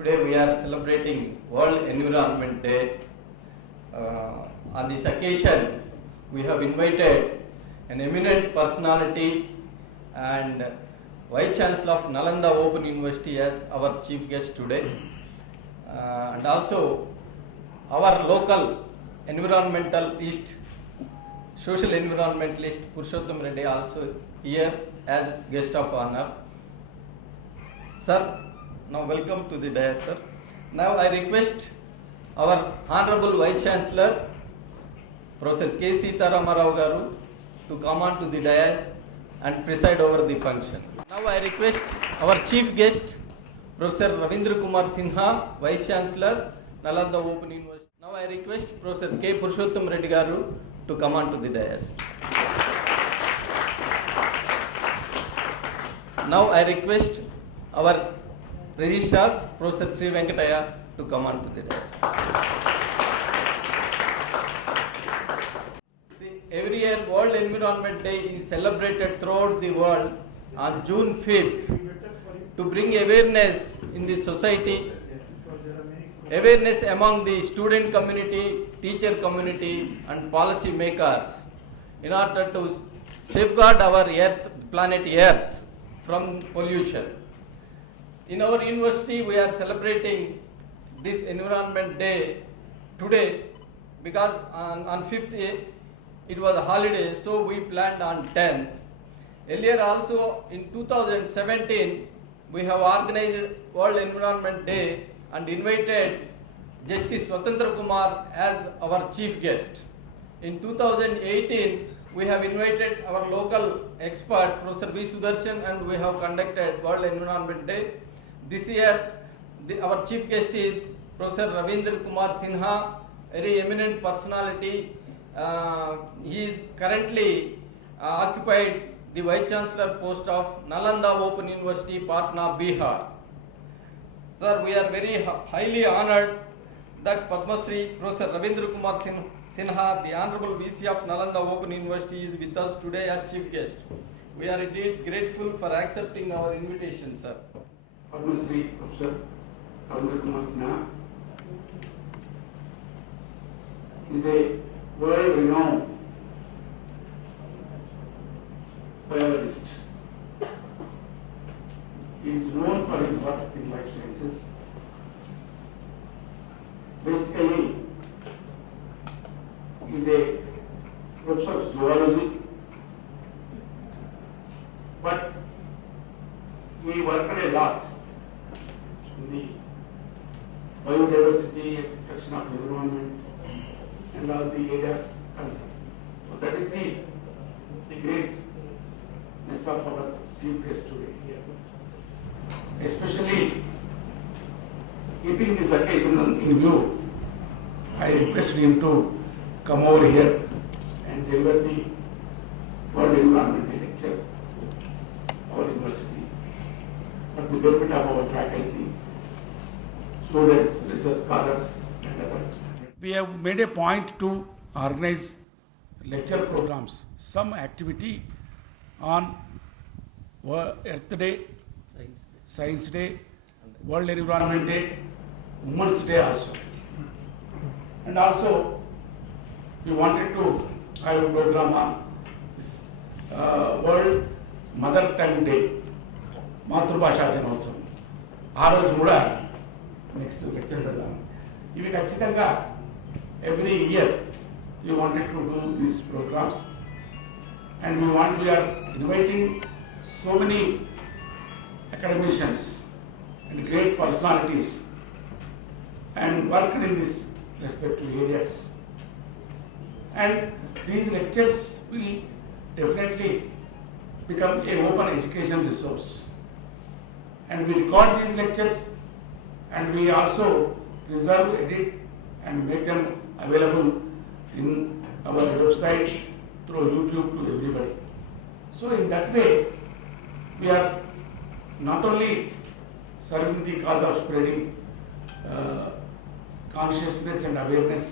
Today we are celebrating World Environment Day. On this occasion, we have invited an eminent personality and Vice Chancellor of Nalanda Open University as our chief guest today. And also our local environmentalist, social environmentalist Purushottam Reddy also here as guest of honor. Sir, now welcome to the dais, sir. Now I request our Honorable Vice Chancellor, Professor K. Sitharama Rao Garu, to come on to the dais and preside over the function. Now I request our chief guest, Professor Ravindra Kumar Sinha, Vice Chancellor, Nalanda Open University. Now I request Professor K. Purushottam Reddy Garu to come on to the dais. Now I request our Registrar, Professor Sri Venkataya, to come on to the dais. See, every year World Environment Day is celebrated throughout the world on June 5th to bring awareness in the society, awareness among the student community, teacher community and policy makers in order to safeguard our earth, planet Earth from pollution. In our university, we are celebrating this Environment Day today because on 5th it was a holiday, so we planned on 10th. Earlier also in 2017, we have organized World Environment Day and invited Justice Swatantra Kumar as our chief guest. In 2018, we have invited our local expert, Professor V. Sudarshan, and we have conducted World Environment Day. This year, our chief guest is Professor Ravindra Kumar Sinha, very eminent personality. He is currently occupied the Vice Chancellor post of Nalanda Open University, Patna, Bihar. Sir, we are very highly honored that Padma Shri Professor Ravindra Kumar Sinha, the Honorable VC of Nalanda Open University, is with us today as chief guest. We are indeed grateful for accepting our invitation, sir. Padma Shri Professor Ravindra Kumar Sinha is a world-renowned biologist. He is known for his work in life sciences. Basically, he is a professor of zoology, but he worked a lot in the biodiversity and protection of the environment and all the areas concerned. So that is the greatness of our chief guest today here. Especially keeping this occasion in view, I requested him to come over here and deliver the World Environment Day lecture to our university for the benefit of our faculty, students, research scholars and others. We have made a point to organize lecture programs, some activity on Earth Day, Science Day, World Environment Day, Women's Day also. And also, we wanted to have a program on this World Mother Tongue Day, మాతృభాషా దినోత్సవం. ఆ రోజు కూడా next lecture పెడదాం. ఇవి ఖచ్చితంగా every year we wanted to do these programs, and we are inviting so many academicians and great personalities and worked in these respective areas. And these lectures will definitely become an open education resource. And we record these lectures and we also preserve, edit and make them available in our website through YouTube to everybody. So in that way, we are not only serving the cause of spreading consciousness and awareness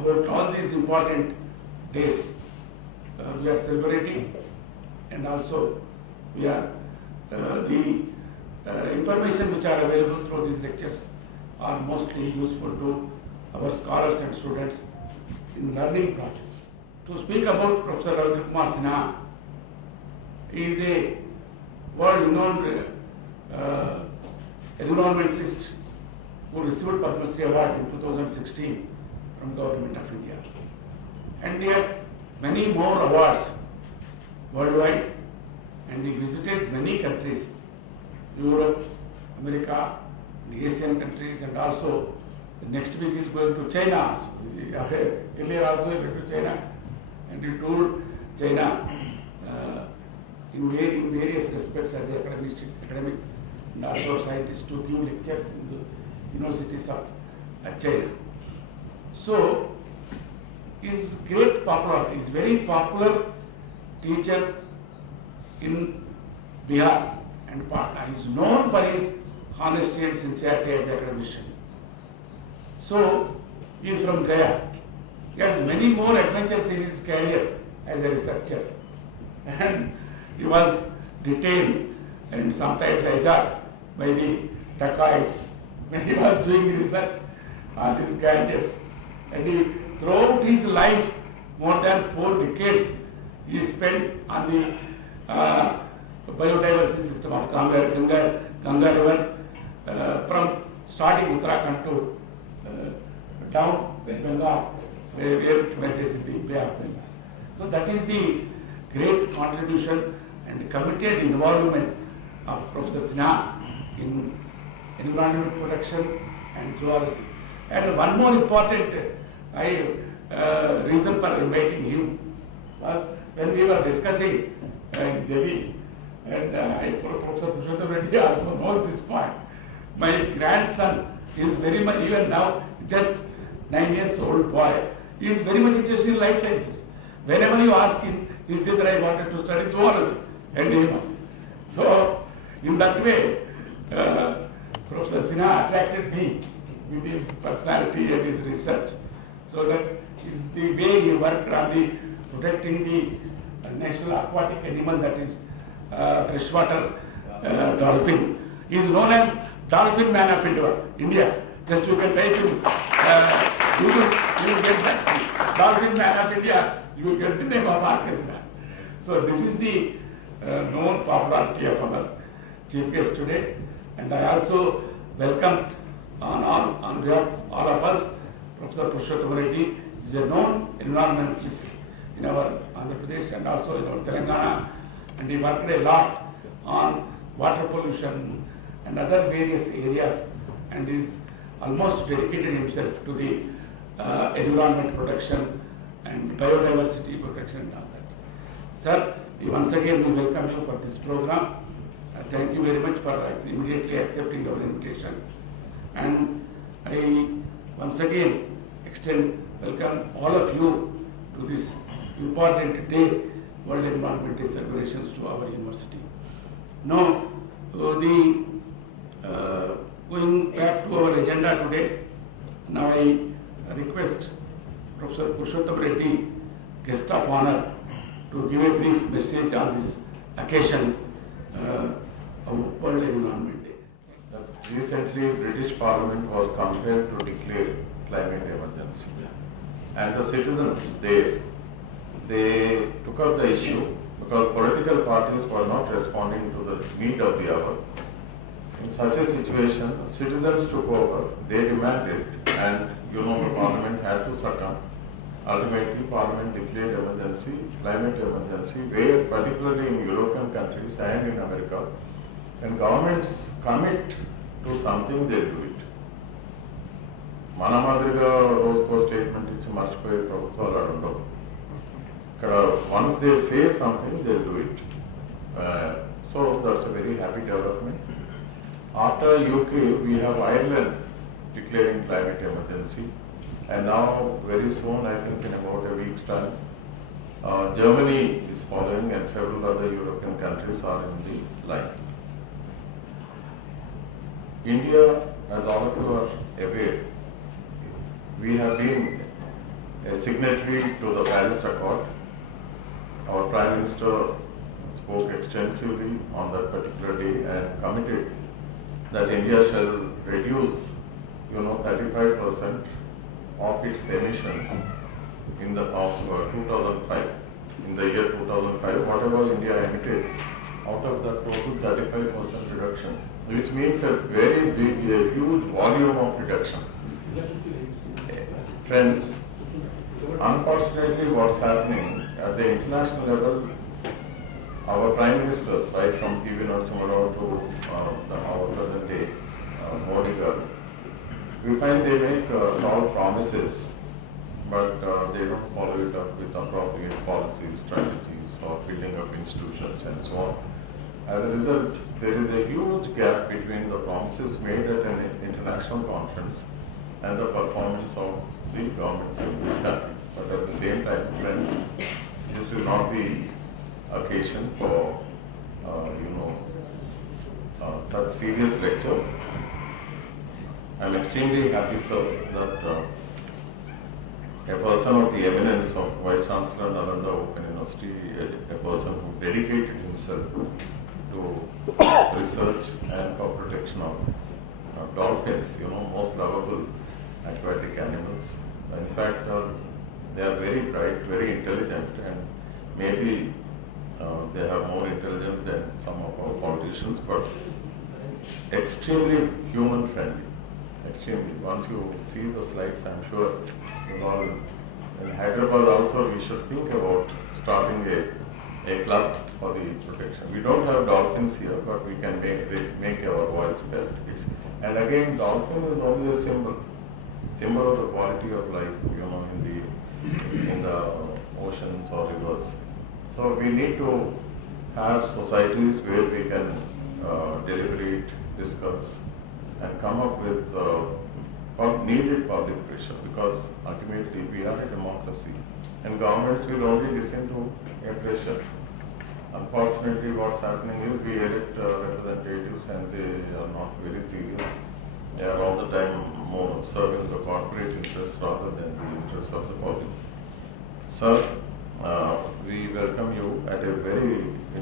about all these important days we are celebrating, and also we are the information which are available through these lectures are mostly useful to our scholars and students in learning process. To speak about Professor Ravindra Kumar Sinha, he is a world-renowned environmentalist who received Padma Shri Award in 2016 from Government of India. And he had many more awards worldwide, and he visited many countries, Europe, America, the Asian countries, and also next week he is going to China also. Earlier also he went to China, and he toured China in various respects as an academic and also scientist to give lectures in the universities of China. So, his great popularity, he is very popular teacher in Bihar and Patna. He is known for his honesty and sincerity as an academician. So, he is from Gaya. He has many more adventures in his career as a researcher. And he was detained and sometimes hijacked by the dacoits when he was doing research on these Ganges. And he, throughout his life, more than 4 decades, he spent on the biodiversity system of Ganga River, from starting Uttarakhand to down Bengal, where it merges in the Bay of Bengal. So that is the great contribution and committed involvement of Professor Sinha in environmental protection and zoology. And one more important reason for inviting him was when we were discussing in Delhi, and Professor Purushottam Reddy also knows this point. My grandson is very much, even now, just 9 years old boy, he is very much interested in life sciences. Whenever you ask him, he says that I wanted to study zoology and animals. So, in that way, Professor Sinha attracted me with his personality and his research. So that is the way he worked on the protecting the national aquatic animal, that is freshwater dolphin. He is known as Dolphin Man of India. Just you can type in Google, you will get that. Dolphin Man of India, you will get the name of orchestra. So this is the known popularity of our chief guest today. And I also welcome on behalf of all of us, Professor Purushottam Reddy is a known environmentalist in our Andhra Pradesh and also in our Telangana, and he worked a lot on water pollution and other various areas, and is almost dedicated himself to the environment protection and biodiversity protection and all that. Sir, once again we welcome you for this program. Thank you very much for immediately accepting our invitation. And I once again extend welcome all of you to this important day, World Environment Day celebrations to our university. Now, going back to our agenda today, now I request Professor Purushottam Reddy, guest of honor, to give a brief message on this occasion of World Environment Day. Recently, British Parliament was compelled to declare climate emergency, and the citizens they took up the issue because political parties were not responding to the need of the hour. In such a situation, citizens took over, they demanded, and the Parliament had to succumb. Ultimately, Parliament declared climate emergency, where particularly in European countries and in America, when governments commit to something, they do it. మన మాదిరిగా రోజుకో statement ఇచ్చి మర్చిపోయే ప్రభుత్వాలు అక్కడ ఉండవు. ఇక్కడ once they say something, they do it. So that's a very happy development. After UK, we have Ireland declaring climate emergency, and now very soon, I think in about a week's time, Germany is following, and several other European countries are in the line. India, as all of you are aware, we have been a signatory to the Paris Accord. Our Prime Minister spoke extensively on that particular day and committed that India shall reduce, 35% of its emissions in the of 2005. In the year 2005, whatever India emitted, out of that total 35% reduction, which means a very big, a huge volume of reduction. Friends, unfortunately what's happening at the international level, our prime ministers, right from P.V. Narasimha Rao to our present day Modi girl, we find they make a lot of promises, but they don't follow it up with appropriate policies, strategies, or building up institutions and so on. As a result, there is a huge gap between the promises made at an international conference and the performance of the governments in this country. But at the same time, friends, this is not the occasion for, such serious lecture. I'm extremely happy, sir, that a person of the eminence of Vice Chancellor Nalanda Open University, a person who dedicated himself to research and for protection of dolphins, most lovable aquatic animals. In fact, they are very bright, very intelligent, and maybe they have more intelligence than some of our politicians, but extremely human friendly. Extremely. Once you see the slides, I'm sure in Hyderabad also we should think about starting a club for the protection. We don't have dolphins here, but we can make our voice felt. And again, dolphin is only a symbol of the quality of life, in the oceans or rivers. So we need to have societies where we can deliberate, discuss, and come up with needed public pressure, because ultimately we are a democracy and governments will only listen to a pressure. Unfortunately, what's happening is we elect representatives and they are not very serious. They are all the time more serving the corporate interests rather than the interests of the public. Sir, we welcome you at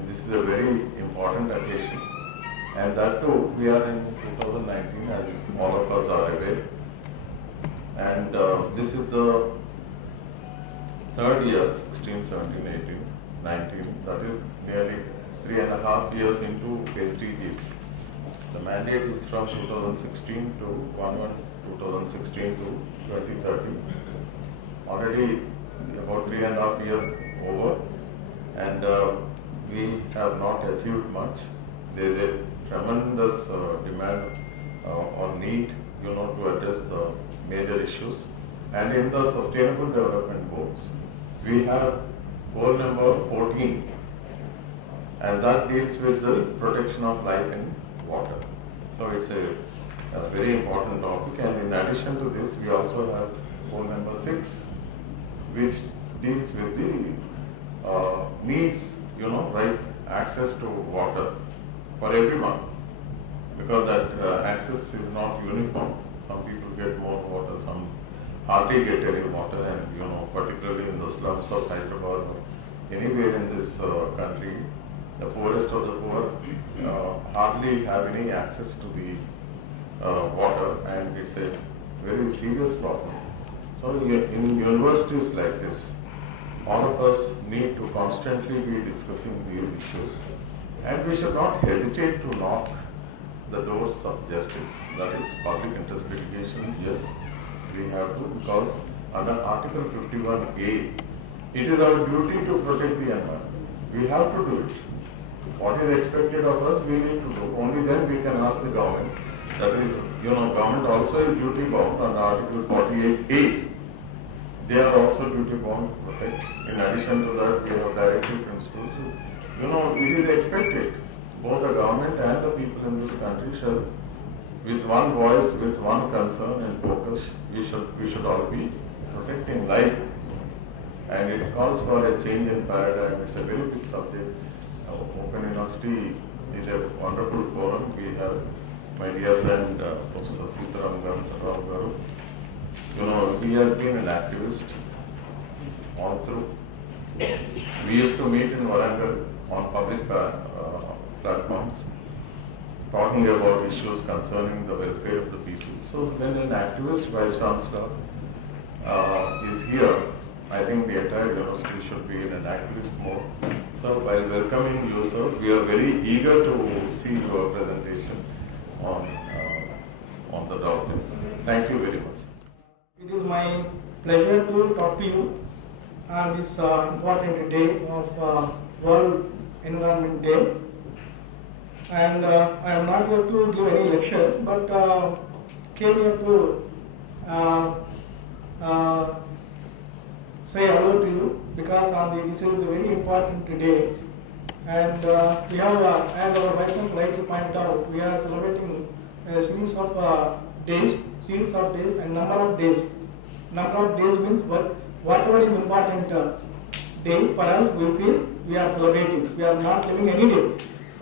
this is a very important occasion. And that too, we are in 2019, as all of us are aware. And this is the third year, 16, 17, 18, 19, that is nearly 3.5 years into SDGs. The mandate is from 2016 to 2016 to 2030. Already about 3.5 years over, and we have not achieved much. There is a tremendous demand or need, to address the major issues. And in the Sustainable Development Goals, we have goal number 14, and that deals with the protection of life in water. So it's a very important topic. And in addition to this, we also have goal number 6, which deals with the needs, right, access to water for everyone, because that access is not uniform. Some people get more water, some hardly get any water, and particularly in the slums of Hyderabad or anywhere in this country, the poorest of the poor hardly have any access to the water, and it's a very serious problem. So in universities like this, all of us need to constantly be discussing these issues, and we should not hesitate to knock the doors of justice. That is public interest litigation. Yes, we have to, because under Article 51A, it is our duty to protect the environment. We have to do it. What is expected of us, we need to do. Only then we can ask the government. That is, government also is duty bound under Article 48A. They are also duty bound to protect. In addition to that, we have directive principles. It is expected. Both the government and the people in this country shall, with one voice, with one concern and focus, we should all be protecting life. And it calls for a change in paradigm. It's a very big subject. Open University is a wonderful forum. We have my dear friend Professor Sitaram Rao Garu. He has been an activist all through. We used to meet in Warangal on public platforms. talking about issues concerning the welfare of the people. So when an activist vice chancellor is here, I think the entire university should be in an activist mode. So while welcoming you, sir, we are very eager to see your presentation on the dolphins. Thank you very much. It is my pleasure to talk to you on this important day of World Environment Day. And I am not here to give any lecture, but came here to say hello to you because this is a very important day. And we have, as our Vice Chancellor rightly pointed out, we are celebrating a series of days and number of days. Number of days means whatever is important day for us, we feel we are celebrating. We are not living any day,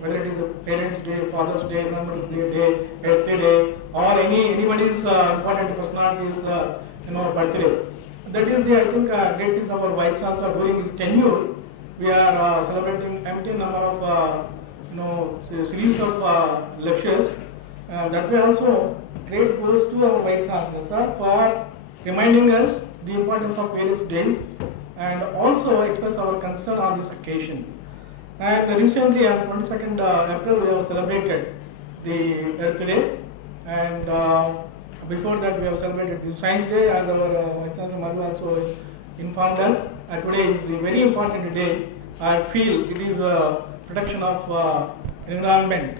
whether it is a Parents' Day, Father's Day, Remembrance Day, Earth Day, or anybody's important personality's birthday. That is the, I think, greatness of our Vice Chancellor during his tenure. We are celebrating empty number of series of lectures. That way also great goes to our Vice Chancellor, sir, for reminding us the importance of various days and also express our concern on this occasion. And recently on 22nd April we have celebrated the Earth Day, and before that we have celebrated the Science Day, as our Vice Chancellor Madhu also informed us. Today is a very important day. I feel it is a protection of environment,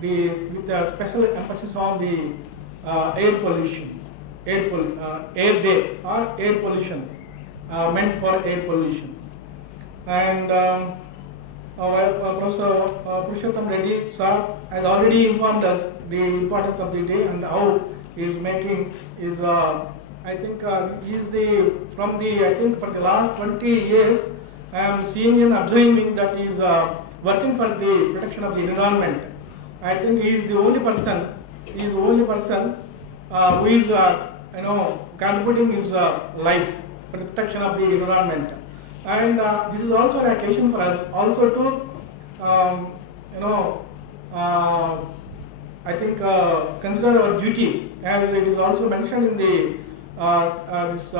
with a special emphasis on the air pollution, air day or air pollution, meant for air pollution. And Professor Purushottam Reddy sir has already informed us the importance of the day and how he is making his. I think he is from the last 20 years I am seeing and observing that he is working for the protection of the environment. I think he is the only person. He is the only person who is contributing his life for the protection of the environment. And this is also an occasion for us also to I think consider our duty, as it is also mentioned in the this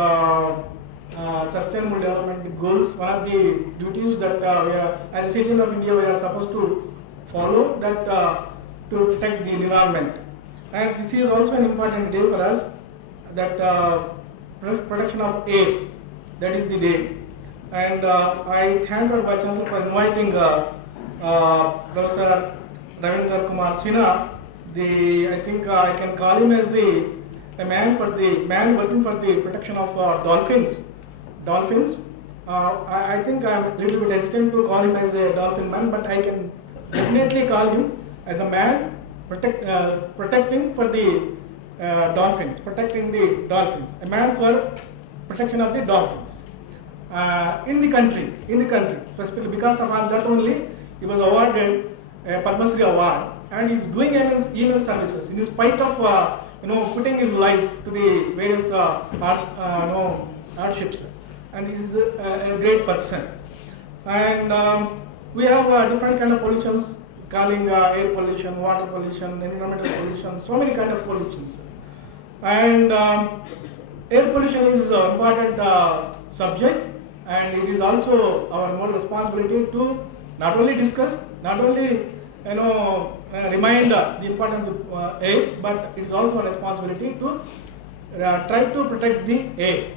Sustainable Development Goals. One of the duties that we are, as a citizen of India, we are supposed to follow, that to protect the environment. And this is also an important day for us, that protection of air, that is the day. And I thank our Vice Chancellor for inviting Professor Ravindra Kumar Sinha. I think I can call him as a man working for the protection of dolphins. I think I am a little bit hesitant to call him as a dolphin man, but I can definitely call him as a man protecting for the dolphins, protecting the dolphins, a man for protection of the dolphins. In the country, specifically because of that only, he was awarded a Padma Shri award, and he is doing immense services in spite of putting his life to the various hardships, and he is a great person. And we have different kind of pollutions, calling air pollution, water pollution, environmental pollution, so many kind of pollutions. And air pollution is an important subject, and it is also our moral responsibility to not only discuss, not only remind the importance of air, but it is also a responsibility to try to protect the air.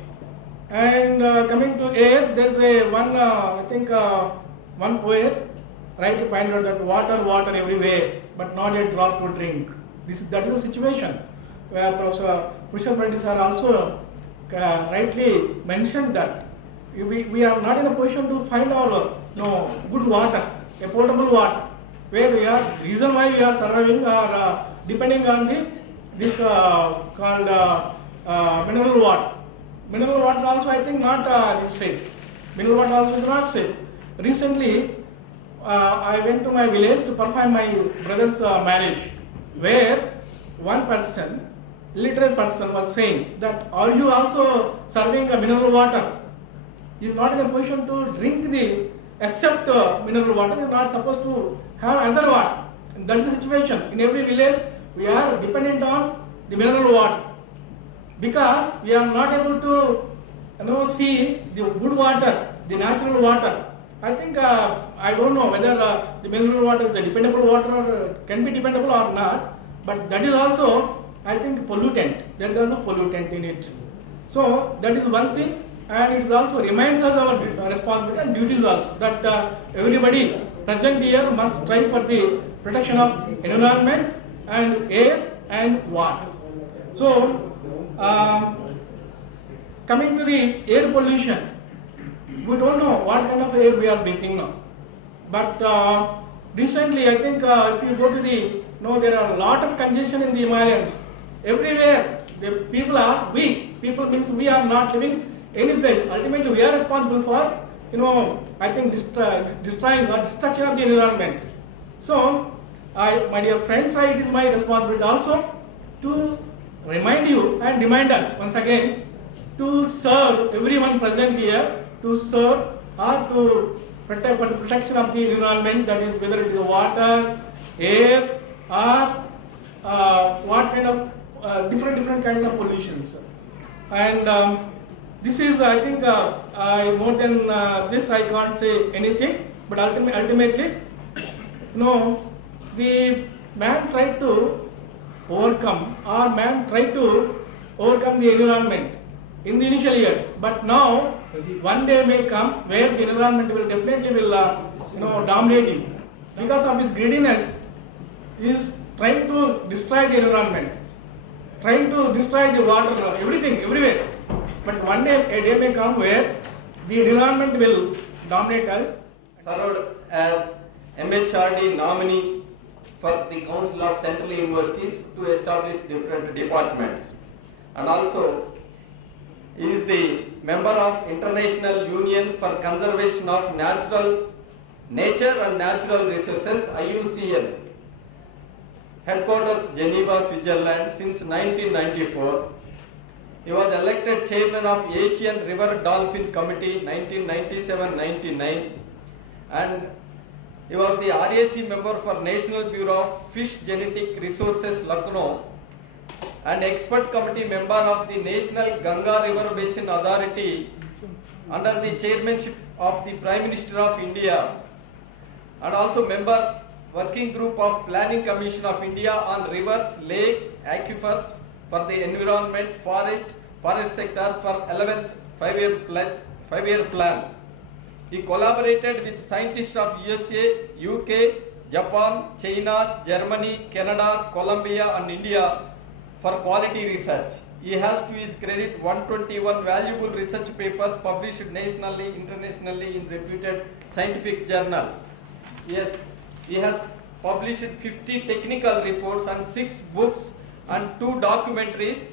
And coming to air, there is one poet rightly pointed out that water everywhere, but not a drop to drink. That is the situation where Professor Purushottam Reddy sir also rightly mentioned that we are not in a position to find our good water, a potable water, where we are. Reason why we are surviving or depending on this called mineral water. Mineral water also, I think, not is safe. Mineral water also is not safe. Recently, I went to my village to perform my brother's marriage, where one person, literate person, was saying that, are you also serving a mineral water? He is not in a position to drink except mineral water. He is not supposed to have other water. And that is the situation. In every village, we are dependent on the mineral water because we are not able to see the good water, the natural water. I think I don't know whether the mineral water is a dependable water or can be dependable or not, but that is also, I think, pollutant. There is also pollutant in it. So that is one thing, and it also reminds us our responsibility and duties also that everybody present here must strive for the protection of environment and air and water. So coming to the air pollution, we don't know what kind of air we are breathing now. But recently, I think if you go to there are a lot of congestion in the Himalayas. Everywhere, the people are weak. People means we are not living any place. Ultimately, we are responsible for, I think, destroying or destruction of the environment. So, my dear friends, it is my responsibility also to remind you and remind us once again to serve everyone present here, to serve or to protect for the protection of the environment, that is whether it is water, air, or what kind of different kinds of pollutions. And this is, I think, more than this I can't say anything, but ultimately, the man tried to overcome the environment in the initial years, but now one day may come where the environment will definitely dominate him. Because of his greediness, he is trying to destroy the environment, trying to destroy the water, everything, everywhere. But one day, a day may come where the environment will dominate us. Served as MHRD nominee for the Council of Central Universities to establish different departments, and also he is the member of International Union for Conservation of Nature and Natural Resources, IUCN, headquarters Geneva, Switzerland, since 1994. He was elected chairman of Asian River Dolphin Committee 1997-99, and he was the RAC member for National Bureau of Fish Genetic Resources, Lucknow, and expert committee member of the National Ganga River Basin Authority under the chairmanship of the Prime Minister of India, and also member working group of Planning Commission of India on rivers, lakes, aquifers for the environment, forest sector for 11th five-year plan. He collaborated with scientists of USA, UK, Japan, China, Germany, Canada, Colombia and India for quality research. He has to his credit 121 valuable research papers published nationally, internationally in reputed scientific journals. He has published 50 technical reports and 6 books and 2 documentaries.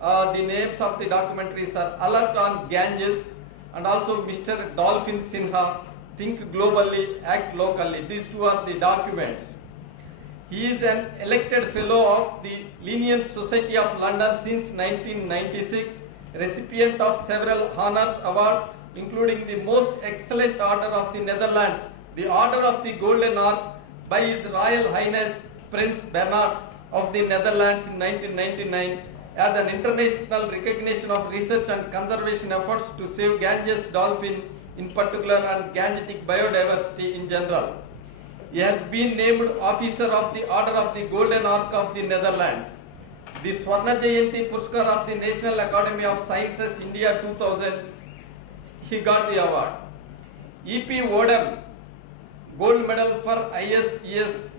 The names of the documentaries are Alert on Ganges and also Mr. Dolphin Sinha, Think Globally, Act Locally. These 2 are the documents. He is an elected fellow of the Linnean Society of London since 1996, recipient of several honors awards, including the Most Excellent Order of the Netherlands, the Order of the Golden Ark by His Royal Highness Prince Bernhard of the Netherlands in 1999, as an international recognition of research and conservation efforts to save Ganges dolphin in particular and Gangetic biodiversity in general. He has been named Officer of the Order of the Golden Ark of the Netherlands. The Swarna Jayanti Puraskar of the National Academy of Sciences India 2000, he got the award. E.P. Odam, Gold Medal for ISES,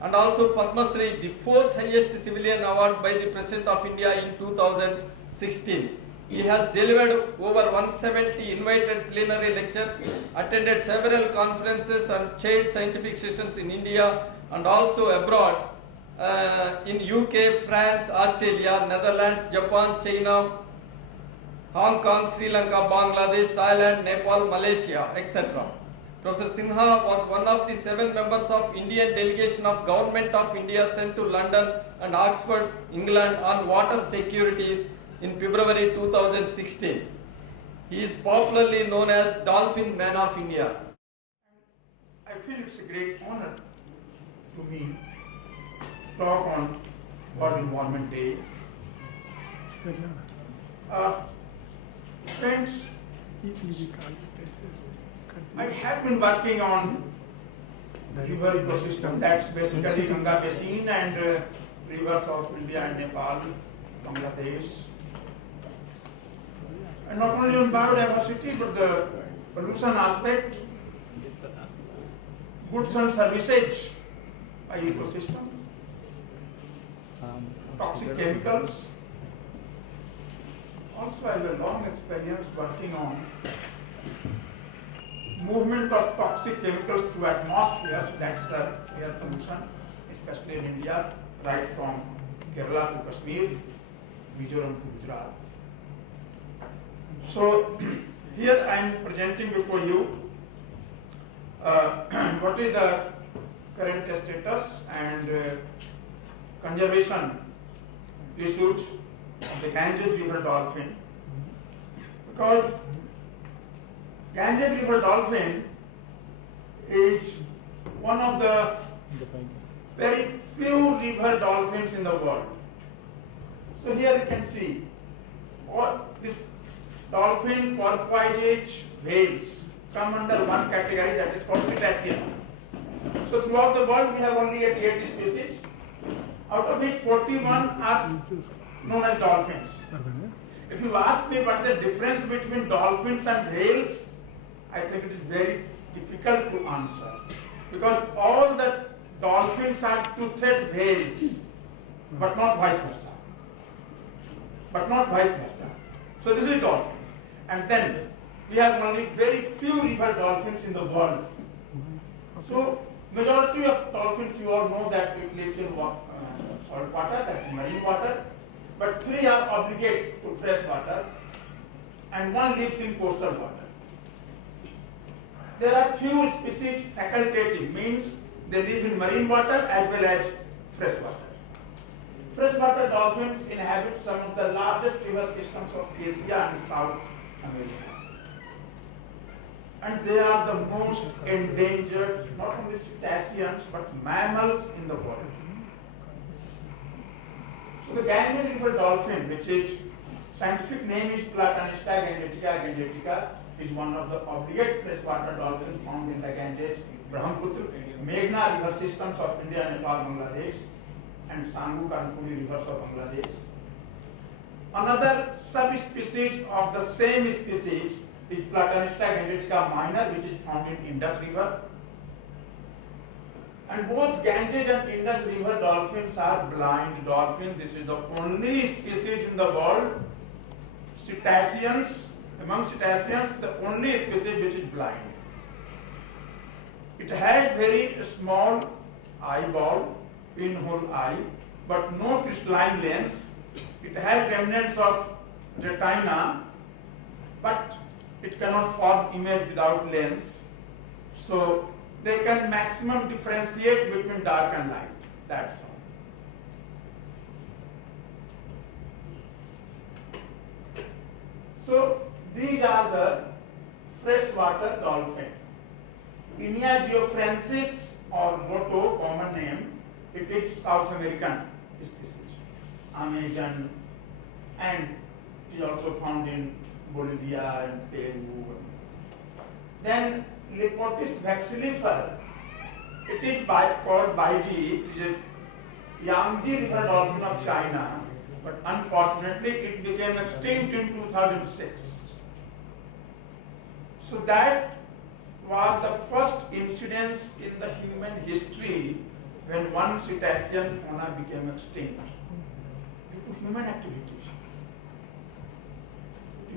and also Padma Shri, the 4th highest civilian award by the President of India in 2016. He has delivered over 170 invited plenary lectures, attended several conferences and chaired scientific sessions in India and also abroad in UK, France, Australia, Netherlands, Japan, China, Hong Kong, Sri Lanka, Bangladesh, Thailand, Nepal, Malaysia, etc. Professor Sinha was one of the 7 members of Indian delegation of Government of India sent to London and Oxford, England on water securities in February 2016. He is popularly known as Dolphin Man of India. I feel it's a great honor to me talk on World Environment Day. Friends, I have been working on river ecosystem, that's basically Ganga Basin and rivers of India and Nepal, Bangladesh. And not only on biodiversity, but the pollution aspect, goods and services by ecosystem, toxic chemicals. Also, I have a long experience working on movement of toxic chemicals through atmosphere, so that's the air pollution, especially in India, right from Kerala to Kashmir, Mizoram to Gujarat. So here I am presenting before you what is the current status and conservation issues of the Ganges River dolphin, because Ganges River dolphin is one of the very few river dolphins in the world. So here you can see what this dolphin, porpoises, whales come under one category, that is called cetacean. So throughout the world we have only 88 species, out of which 41 are known as dolphins. If you ask me what is the difference between dolphins and whales, I think it is very difficult to answer, because all the dolphins are toothed whales, but not vice versa. So this is dolphin. And then we have only very few river dolphins in the world. So majority of dolphins, you all know that it lives in salt water, that is marine water, but 3 are obligate to fresh water and 1 lives in coastal water. There are few species facultative, means they live in marine water as well as fresh water. Freshwater dolphins inhabit some of the largest river systems of Asia and South America. And they are the most endangered, not only cetaceans, but mammals in the world. So the Ganges River dolphin, which is scientific name is Platanista gangetica, is one of the obligate freshwater dolphins found in the Ganges, Brahmaputra, Meghna river systems of India, Nepal, Bangladesh, and Sangu Kanthuli rivers of Bangladesh. Another subspecies of the same species is Platanista gangetica minor, which is found in Indus River. And both Ganges and Indus River dolphins are blind dolphins. This is the only species in the world, cetaceans, among cetaceans, the only species which is blind. It has very small eyeball, pinhole eye, but no crystalline lens. It has remnants of retina, but it cannot form image without lens. So they can maximum differentiate between dark and light. That's all. So these are the freshwater dolphin. Inia geofrensis or Roto, common name, it is South American species, Amazon, and it is also found in Bolivia and Peru. Then Lepotis vexillifer, it is called Baiji, it is a Yangtze River dolphin of China, but unfortunately it became extinct in 2006. So that was the first incidence in the human history when one cetacean fauna became extinct due to human activities.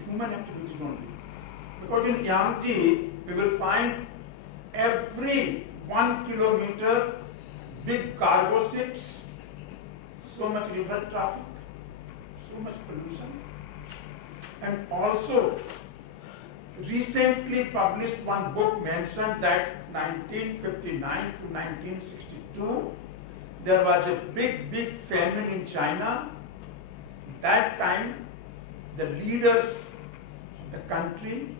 Human activities only. Because in Yangtze, we will find every 1 kilometer big cargo ships, so much river traffic, so much pollution. And also, recently published one book mentioned that 1959 to 1962, there was a big famine in China. That time, the leaders of the country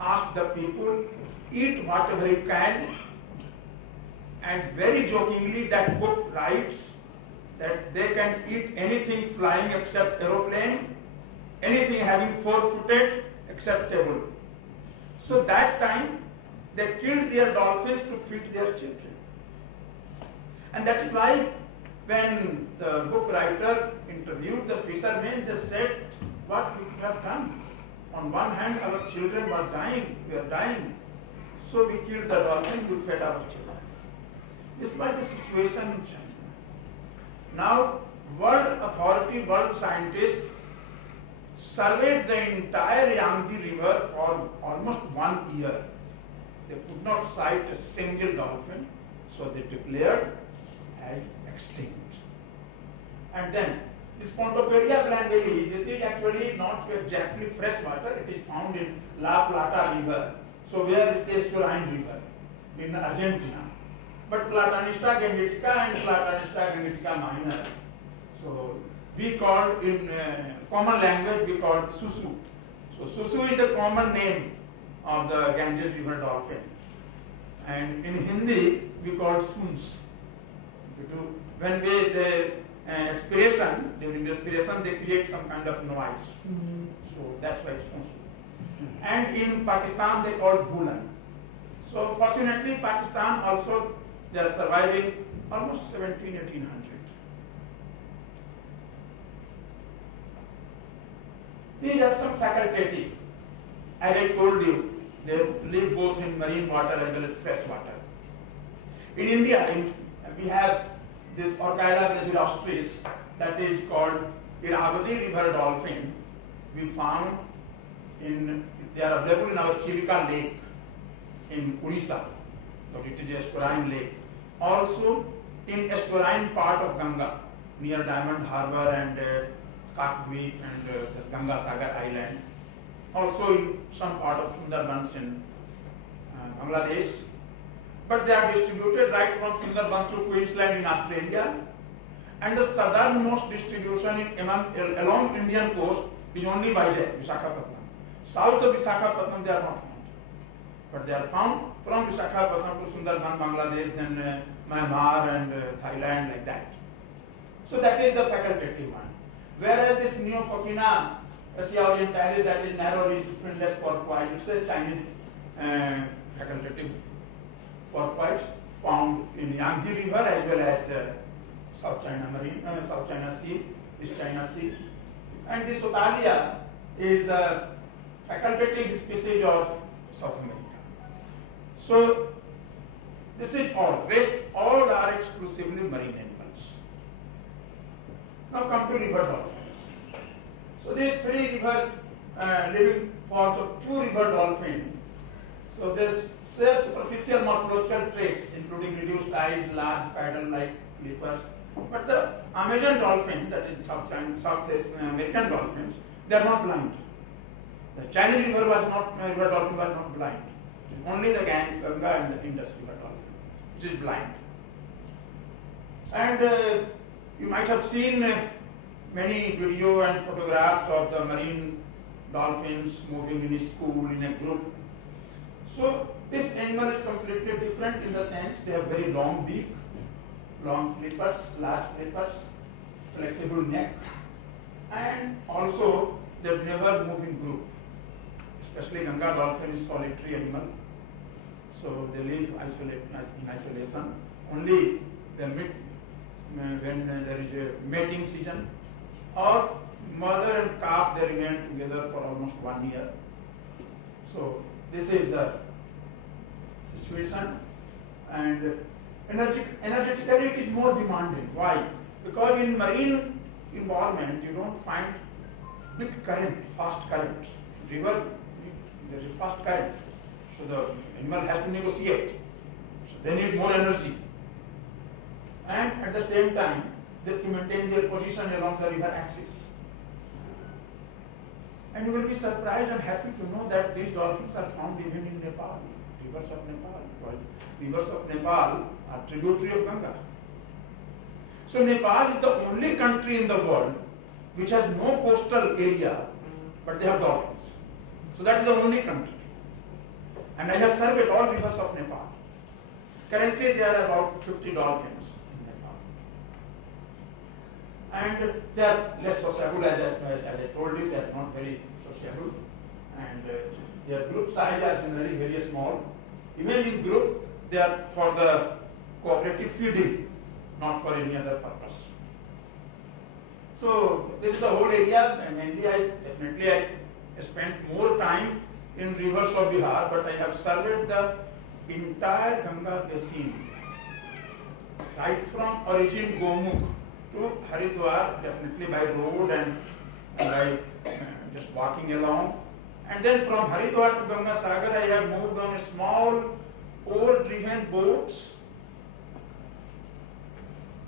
asked the people, eat whatever you can, And very jokingly, that book writes that they can eat anything flying except aeroplane, anything having four-footed except table. So that time, they killed their dolphins to feed their children. And that is why when the book writer interviewed the fishermen, they said, what we have done? On one hand, our children were dying, we are dying. So we killed the dolphin, we fed our children. This was the situation in China. Now, world authority, world scientists surveyed the entire Yangtze River for almost 1 year. They could not sight a single dolphin, so they declared as extinct. And then, this Pontopedia glanville, this is actually not exactly fresh water, it is found in La Plata River, so where it is Estoril River in Argentina. But Platanista gangetica and Platanista gangetica minor. So we called in common language, we called Susu. So Susu is the common name of the Ganges River dolphin. And in Hindi, we called Suns. When the expiration, during the expiration, they create some kind of noise. So that's why it's Susu. And in Pakistan, they called Bhulan. So fortunately, Pakistan also, they are surviving almost 1800. These are some facultative. As I told you, they live both in marine water as well as fresh water. In India, we have this Orcaila brasilostris that is called Irrawaddy river dolphin. We found they are available in our Chilika lake in Odisha, but it is a estuarine lake. Also in estuarine part of Ganga, near Diamond Harbour and Kakdweep and this Ganga Sagar Island. Also in some part of Sundarbans in Bangladesh. But they are distributed right from Sundarbans to Queensland in Australia. And the southernmost distribution along Indian coast is only Vizag, Visakhapatnam. South of Visakhapatnam they are not found. But they are found from Visakhapatnam to Sundarban, Bangladesh, then Myanmar and Thailand, like that. So that is the facultative one. Whereas this Neophocina Asia orientalis, that is narrow-leaf friendless porpoise, it's a Chinese facultative porpoise found in Yangtze River as well as the South China Sea, East China Sea. And this Sotalia is the facultative species of South America. So this is all. Rest all are exclusively marine animals. Now come to river dolphins. So these three river living forms of two river dolphins. So this share superficial morphological traits, including reduced eyes, large paddle-like flippers. But the Amazon dolphin, that is South American dolphins, they are not blind. The Chinese river dolphin was not blind. Only the Ganga and the Indus River dolphin, which is blind. And you might have seen many video and photographs of the marine dolphins moving in a school, in a group. So this animal is completely different in the sense they have very long beak, long flippers, large flippers, flexible neck, and also they never move in group. Especially Ganga dolphin is solitary animal, so they live in isolation. Only they meet when there is a mating season, or mother and calf they remain together for almost 1 year. So this is the situation, and energetically it is more demanding. Why? Because in marine environment you don't find big current, fast current. River, there is fast current, so the animal has to negotiate. So they need more energy, and at the same time they to maintain their position along the river axis. And you will be surprised and happy to know that these dolphins are found even in Nepal, rivers of Nepal, because rivers of Nepal are tributary of Ganga. So Nepal is the only country in the world which has no coastal area, but they have dolphins. So that is the only country. And I have surveyed all rivers of Nepal. Currently there are about 50 dolphins in that pond. And they are less sociable, as I told you, they are not very sociable. And their group size are generally very small. Even in group, they are for the cooperative feeding, not for any other purpose. So this is the whole area, and mainly I spent more time in rivers of Bihar, but I have surveyed the entire Ganga basin, right from origin Gomukh to Haridwar, definitely by road and by just walking along. And then from Haridwar to Ganga Sagar, I have moved on a small oar-driven boats,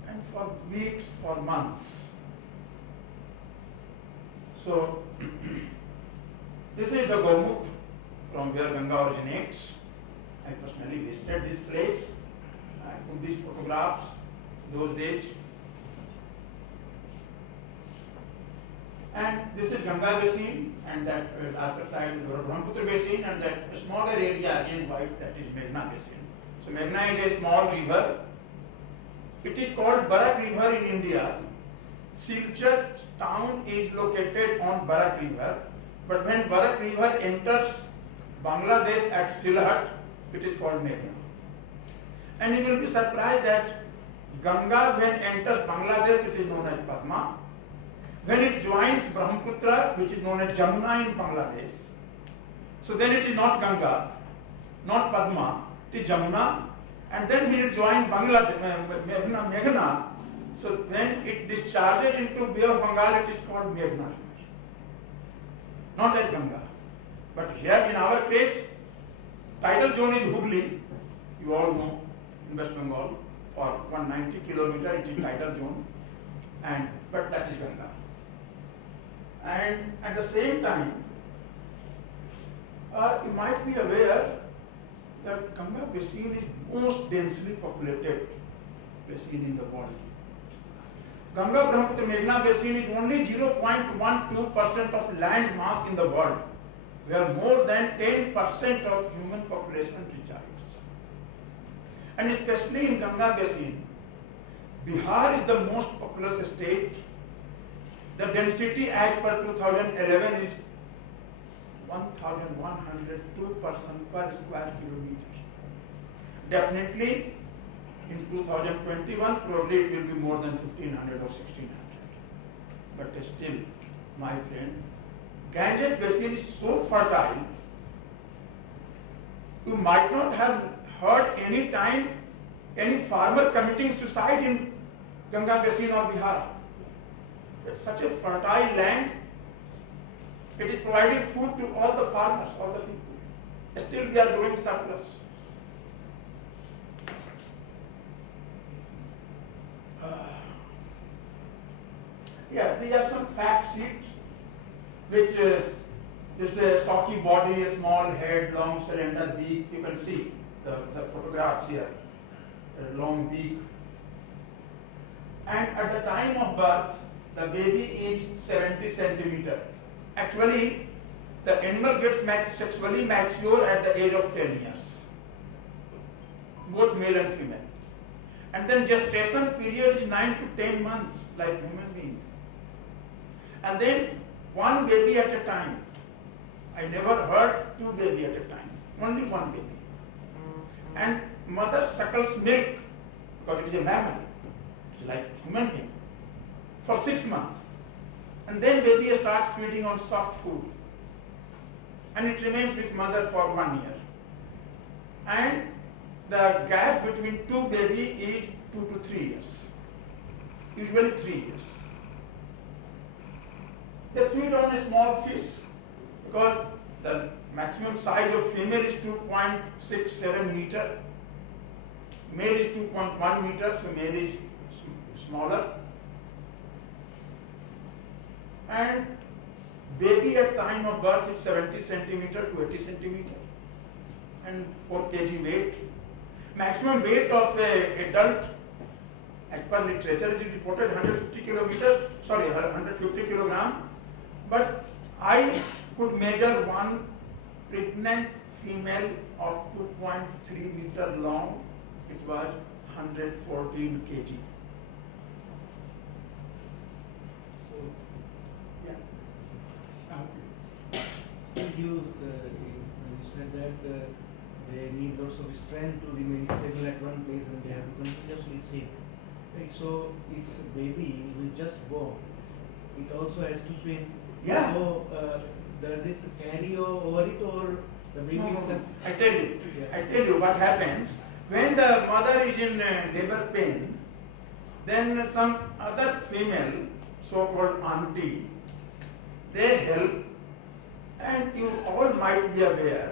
and for weeks, for months. So this is the Gomukh from where Ganga originates. I personally visited this place. I took these photographs those days. And this is Ganga basin, and that other side is Brahmaputra basin, and that smaller area again white, that is Meghna basin. So Meghna is a small river. It is called Barak River in India. Silchar town is located on Barak River, but when Barak River enters Bangladesh at Sylhet, it is called Meghna. And you will be surprised that Ganga, when enters Bangladesh, it is known as Padma. When it joins Brahmaputra, which is known as Jamuna in Bangladesh, so then it is not Ganga, not Padma, it is Jamuna. And then when it joins Bangladesh, Meghna, so when it discharges into Bay of Bengal, it is called Meghna, not as Ganga. But here in our case, tidal zone is Hooghly, you all know, in West Bengal. For 190 kilometers, it is tidal zone, but that is Ganga. And at the same time, you might be aware that Ganga basin is most densely populated basin in the world. Ganga Brahmaputra Meghna basin is only 0.12% of land mass in the world, where more than 10% of human population resides. And especially in Ganga basin, Bihar is the most populous state. The density as per 2011 is 1,102 person per square kilometer. Definitely in 2021, probably it will be more than 1,500 or 1,600. But still, my friend, Ganges basin is so fertile, you might not have heard any time any farmer committing suicide in Ganga basin or Bihar. It's such a fertile land. It is providing food to all the farmers, all the people. Still we are growing surplus. These are some fact sheets, which this stocky body, a small head, long slender beak. You can see the photographs here, a long beak. And at the time of birth, the baby is 70 centimeter. Actually, the animal gets sexually mature at the age of 10 years, both male and female. And then gestation period is 9 to 10 months, like human being. And then one baby at a time. I never heard two baby at a time, only one baby. And mother suckles milk, because it is a mammal, like human being, for 6 months. And then baby starts feeding on soft food. And it remains with mother for 1 year. And the gap between two baby is 2 to 3 years. Usually 3 years. They feed on a small fish, because the maximum size of female is 2.67 meter. Male is 2.1 meter, so male is smaller. And baby at time of birth is 70 centimeter to 80 centimeter and 4 kg weight. Maximum weight of an adult, as per literature, it is reported 150 kilogram. But I could measure one pregnant female of 2.3 meter long it was 114 kg. So, Yeah. so you said that they need lots of strength to remain stable at one place and they have to continuously sit. Right, so it's a baby who is just born. It also has to swim. Yeah. So does it carry over it or the baby No, no, is no. a- I tell you what happens when the mother is in labor pain. Then some other female, so-called auntie, they help, and you all might be aware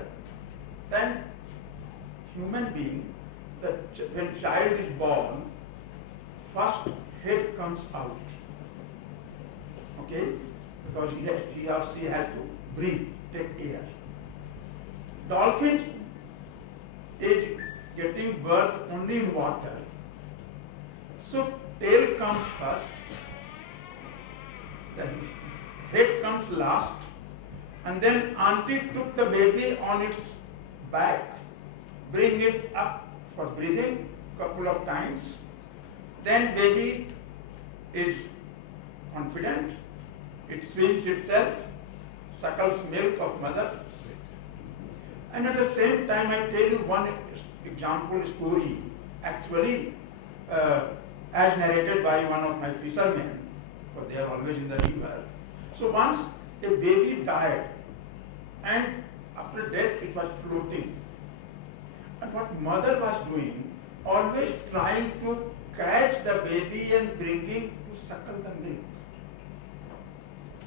that human being, that when child is born, first head comes out. Okay, because he or she has to breathe, take air. Dolphin is getting birth only in water. So tail comes first, the head comes last, and then auntie took the baby on its back, bring it up for breathing couple of times. Then baby is confident, it swims itself, suckles milk of mother. And at the same time, I tell you one example story, actually as narrated by one of my fishermen, because they are always in the river. So once a baby died, and after death it was floating. And what mother was doing, always trying to catch the baby and bringing to suckle the milk.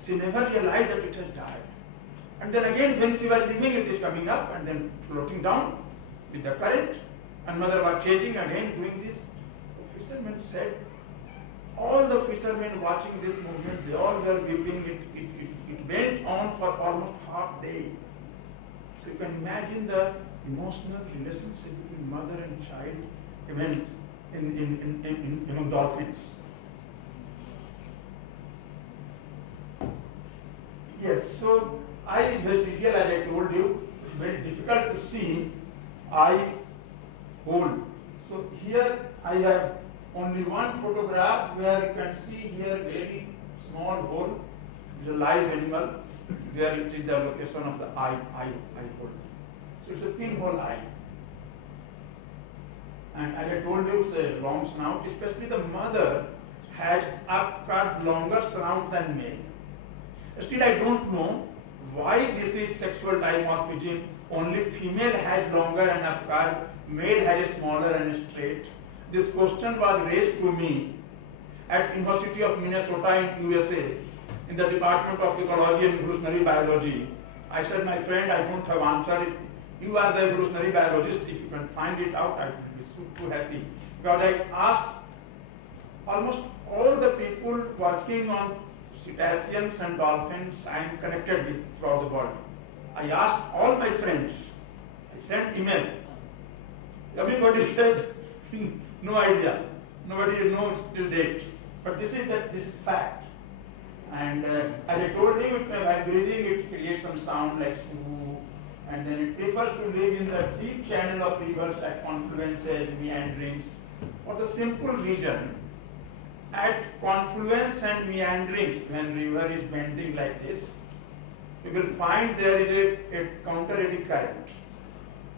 She never realized that it has died. And then again, when she was leaving, it is coming up and then floating down with the current. And mother was chasing again, doing this. The fisherman said, all the fishermen watching this movement, they all were weeping. It went on for almost half day. So you can imagine the emotional relationship between mother and child, even among dolphins. Yes, so eye investigation, as I told you, it's very difficult to see eye hole. So here I have only one photograph where you can see here very small hole. It's a live animal where it is the location of the eye hole. So it's a pinhole eye. And as I told you, it's a long snout, especially the mother has upcut longer snout than male. Still, I don't know why this is sexual dimorphism. Only female has longer and upcut, male has a smaller and straight. This question was raised to me at University of Minnesota in USA in the Department of Ecology and Evolutionary Biology. I said, my friend, I don't have answer. If you are the evolutionary biologist, if you can find it out, I will be so happy. Because I asked almost all the people working on cetaceans and dolphins I am connected with throughout the world. I asked all my friends, I sent email. Everybody said, no idea. Nobody knows till date. But this is fact. And as I told you, by breathing it creates some sound like swoo, and then it prefers to live in the deep channel of rivers at confluences, meanderings, for the simple reason at confluence and meanderings, when river is bending like this, you will find there is a counter eddy current.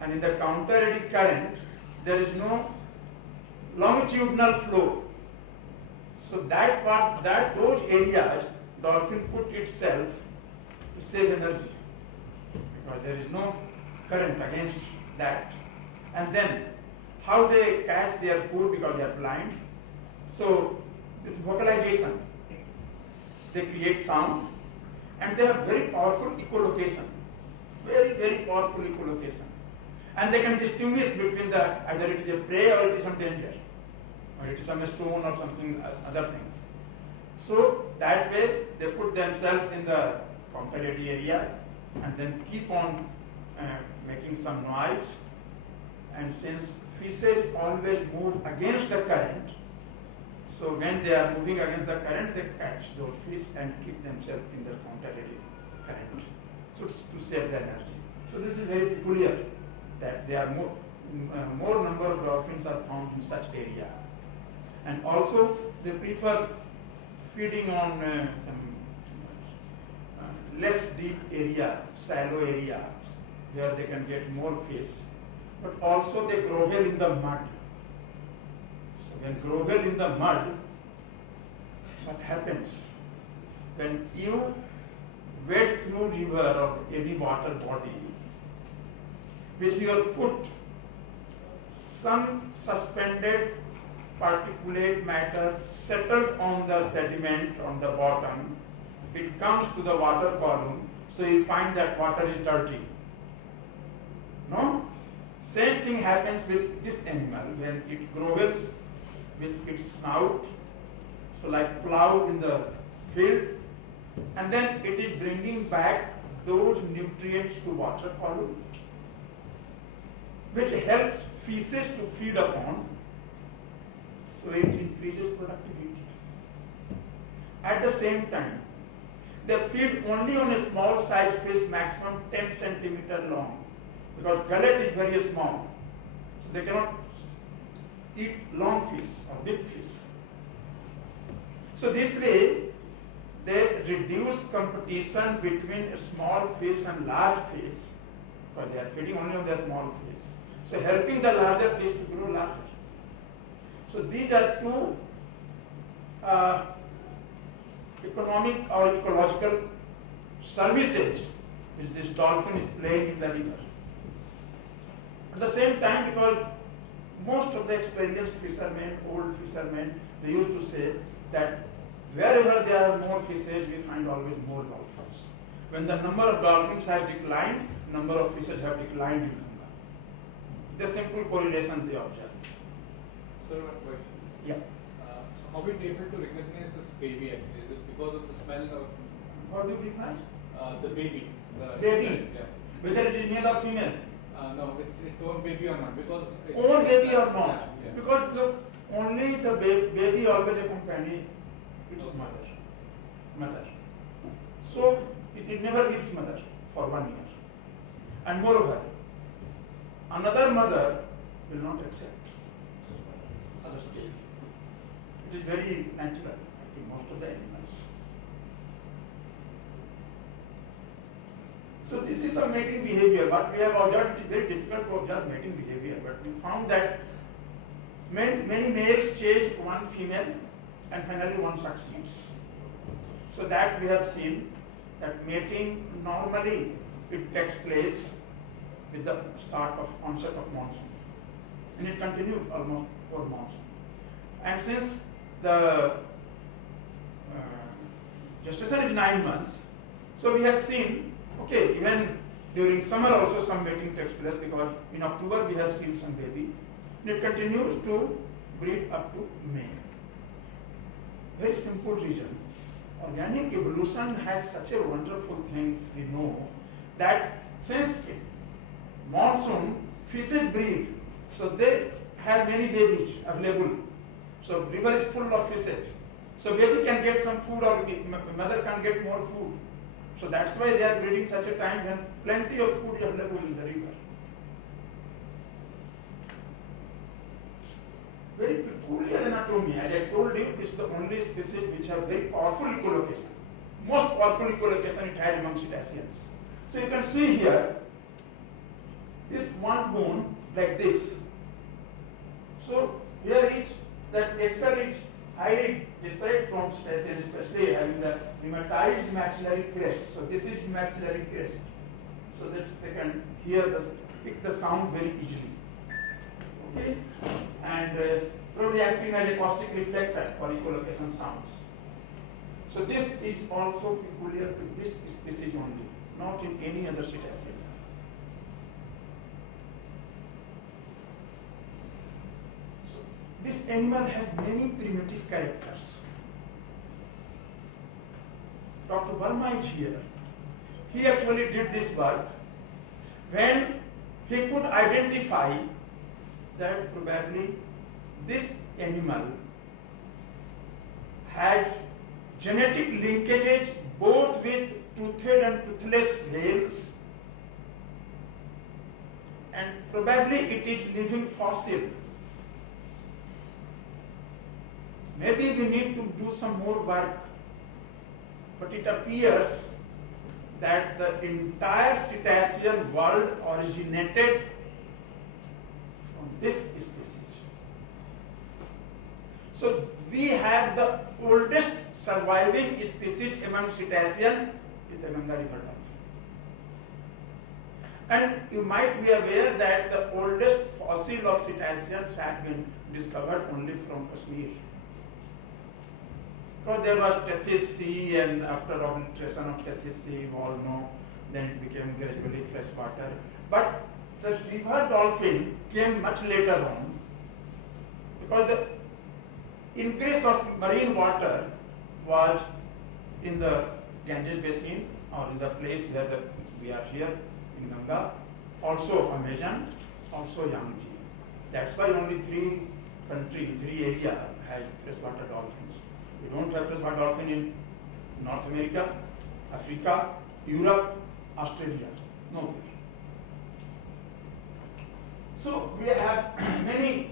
And in the counter eddy current, there is no longitudinal flow. So those areas, dolphin put itself to save energy, because there is no current against that. And then how they catch their food, because they are blind. So with vocalization, they create sound, and they have very powerful echolocation, very, very powerful echolocation. And they can distinguish between either it is a prey or it is some danger, or it is some stone or something, other things. So that way they put themselves in the counter eddy area and then keep on making some noise. And since fishes always move against the current, so when they are moving against the current, they catch those fish and keep themselves in the counter eddy current. So it's to save the energy. So this is very peculiar, that they are more number of dolphins are found in such area. And also they prefer feeding on some less deep area, shallow area, where they can get more fish. But also they grovel in the mud. So when grovel in the mud, what happens? When you wade through river or any water body, with your foot, some suspended particulate matter settled on the sediment on the bottom, it comes to the water column, so you find that water is dirty. No? Same thing happens with this animal when it grovels with its snout, so like plow in the field, and then it is bringing back those nutrients to water column, which helps fishes to feed upon, so it increases productivity. At the same time, they feed only on a small size fish, maximum 10 centimeter long, because gullet is very small, so they cannot eat long fish or big fish. So this way, they reduce competition between small fish and large fish, because they are feeding only on the small fish. So helping the larger fish to grow larger. So these are two economic or ecological services which this dolphin is playing in the river. At the same time, because most of the experienced fishermen, old fishermen, they used to say that wherever there are more fishes, we find always more dolphins. When the number of dolphins has declined, number of fishes have declined in number. The simple correlation they observe. Sir, one question. Yeah. So how are we able to recognize this baby actually? Is it because of the smell of What do you recognize? the baby? Baby? Yeah. Whether it is male or female? No, it's own baby or not? Because Own baby or not? Yeah, yeah. Because look, only the baby always accompany its mother. So it never leaves mother for 1 year. And moreover, another mother will not accept other skin. It is very natural, I think, most of the animals. So this is some mating behavior. What we have observed, it is very difficult to observe mating behavior, but we found that many males chase one female and finally one succeeds. So that we have seen that mating normally it takes place with the start of onset of monsoon, and it continued almost for monsoon. And since the gestation is 9 months, so we have seen, okay, even during summer also some mating takes place, because in October we have seen some baby, and it continues to breed up to May. Very simple reason. Organic evolution has such a wonderful things we know, that since monsoon, fishes breed, so they have many babies available. So river is full of fishes. So baby can get some food, or mother can get more food. So that's why they are breeding such a time when plenty of food is available in the river. Very peculiar anatomy. As I told you, this is the only species which have very powerful echolocation. Most powerful echolocation it has among cetaceans. So you can see here, this one bone like this. So here is that esca is highly disparate from cetacean, especially having the rheumatized maxillary crest. So this is maxillary crest, so that they can pick the sound very easily. Okay, and probably acting as a caustic reflector for echolocation sounds. So this is also peculiar to this species only, not in any other cetacean. So this animal has many primitive characters. Dr. Verma is here. He actually did this work when he could identify that probably this animal had genetic linkages both with toothed and toothless whales, and probably it is living fossil. Maybe we need to do some more work, but it appears that the entire cetacean world originated from this species. So we have the oldest surviving species among cetacean is the Ganga River dolphin. And you might be aware that the oldest fossil of cetaceans have been discovered only from Kashmir. Because there was Tethys Sea, and after obliteration of Tethys Sea, you all know, then it became gradually freshwater. But the river dolphin came much later on, because the increase of marine water was in the Ganges basin, or in the place where we are here in Ganga, also Amazon, also Yangtze. That's why only three areas has freshwater dolphins. We don't have freshwater dolphin in North America, Africa, Europe, Australia. No. So we have many,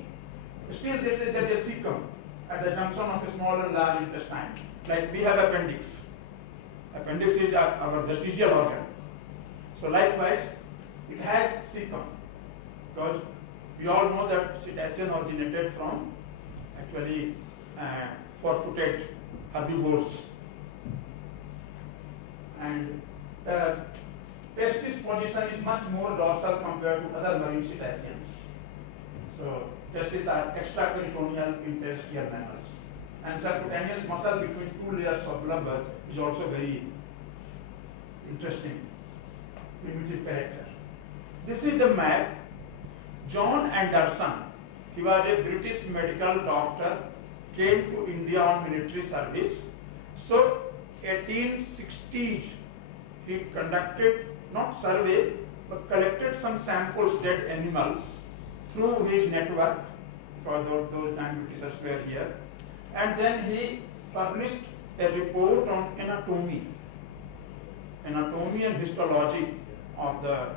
still there is a cecum at the junction of a small and large intestine. Like we have appendix. Appendix is our vestigial organ. So likewise, it had cecum, because we all know that cetacean originated from actually four-footed herbivores. And the testis position is much more dorsal compared to other marine cetaceans. So testes are extraperitoneal in terrestrial mammals. And subcutaneous muscle between two layers of blubber is also very interesting, primitive character. This is the map. John Anderson, he was a British medical doctor, came to India on military service. So 1860s, he conducted not survey, but collected some samples, dead animals, through his network, because those time Britishers were here. And then he published a report on anatomy and histology of the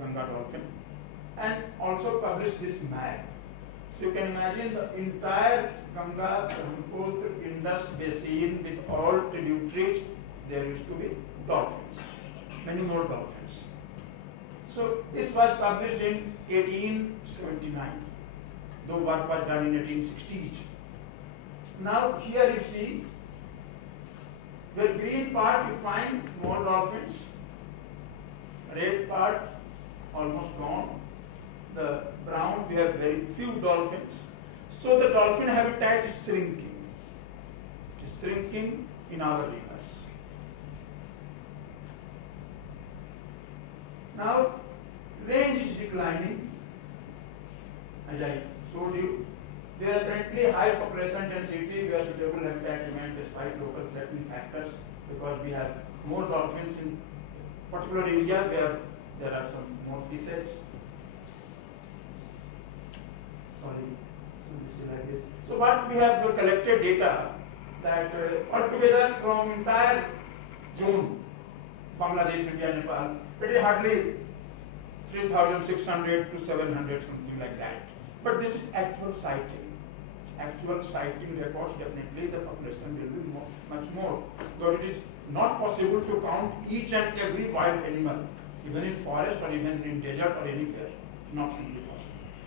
Ganga dolphin, and also published this map. So you can imagine the entire Ganga, Brahmaputra, Indus basin with all tributaries, there used to be dolphins, many more dolphins. So this was published in 1879, though work was done in 1860s. Now here you see, the green part you find more dolphins, red part almost gone, the brown we have very few dolphins. So the dolphin habitat is shrinking. It is shrinking in our rivers. Now range is declining, as I showed you. There are currently high population density where suitable habitat remains despite local threatening factors, because we have more dolphins in particular area where there are some more fishes. Sorry, so this is like this. So what we have collected data that altogether from entire zone, Bangladesh, India, Nepal, it is hardly 3,600 to 700, something like that. But this is actual sighting. Actual sighting records, definitely the population will be much more. But it is not possible to count each and every wild animal, even in forest or even in desert or anywhere. Not simply possible.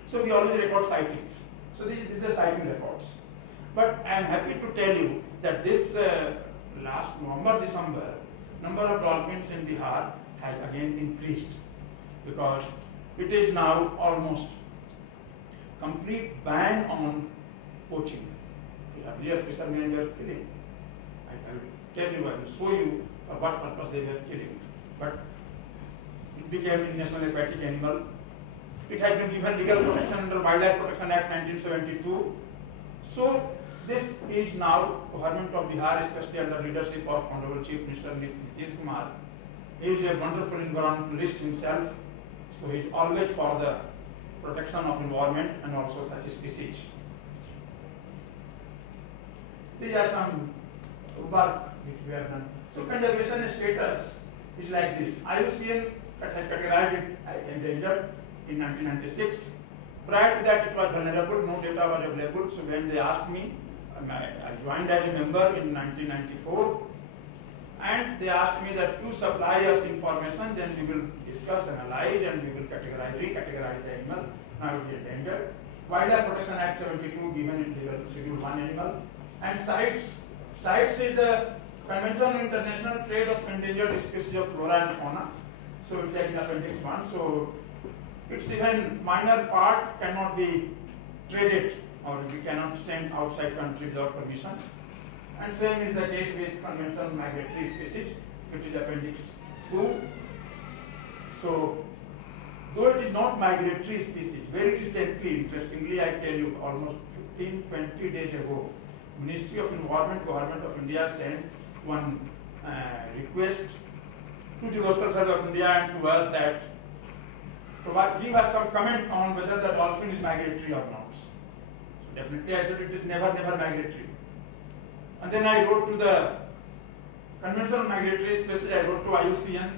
So we always record sightings. So this is a sighting records. But I am happy to tell you that this last November, December, number of dolphins in Bihar has again increased, because it is now almost complete ban on poaching. Earlier fishermen were killing. I will tell you, I will show you for what purpose they were killing. But it became a national aquatic animal. It has been given legal protection under Wildlife Protection Act 1972. So this is now government of Bihar, especially under leadership of Honorable Chief Minister Nitish Kumar. He is a wonderful environmentalist himself. So he is always for the protection of environment and also such species. These are some work which we have done. So conservation status is like this. IUCN has categorized it as endangered. in 1996. Prior to that, it was vulnerable, no data was available. So when they asked me, I joined as a member in 1994, and they asked me that you supply us information, then we will discuss, analyze, and we will recategorize the animal. Now it is endangered. Wildlife Protection Act 72 given in Schedule 1 animal. And CITES is the Convention on International Trade of Endangered Species of Flora and Fauna. So it's like in Appendix 1. So its even minor part cannot be traded, or we cannot send outside country without permission. And same is the case with Convention on Migratory Species, which is Appendix 2. So though it is not migratory species, very recently, interestingly, I tell you, almost 15-20 days ago, Ministry of Environment, Government of India sent one request to Geological Survey of India and to us that give us some comment on whether the dolphin is migratory or not. So definitely I said it is never migratory. And then I wrote to the Convention on Migratory Species, I wrote to IUCN,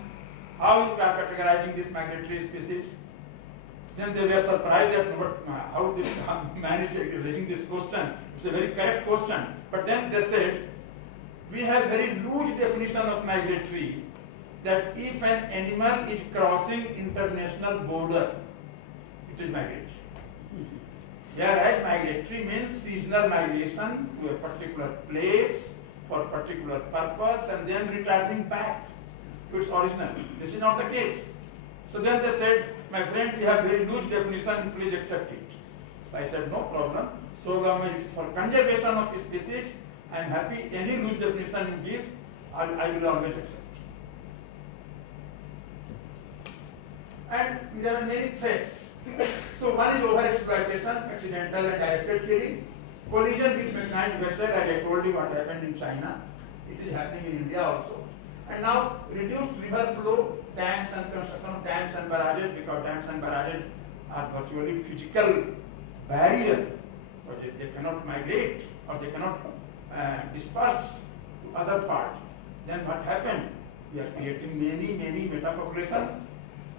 how you are categorizing this migratory species. Then they were surprised that how this man is raising this question. It's a very correct question. But then they said, we have very loose definition of migratory, that if an animal is crossing international border, it is migratory. Whereas migratory means seasonal migration to a particular place for a particular purpose and then returning back to its original. This is not the case. So then they said, my friend, we have very loose definition, please accept it. I said, no problem. So long as it is for conservation of species, I am happy. Any loose definition you give, I will always accept. And there are many threats. So one is overexploitation, accidental and directed killing, collision with mechanized vessel, as I told you what happened in China. It is happening in India also. And now reduced river flow, dams and construction of dams and barrages, because dams and barrages are virtually physical barrier, but they cannot migrate or they cannot disperse to other part. Then what happened? We are creating many metapopulation.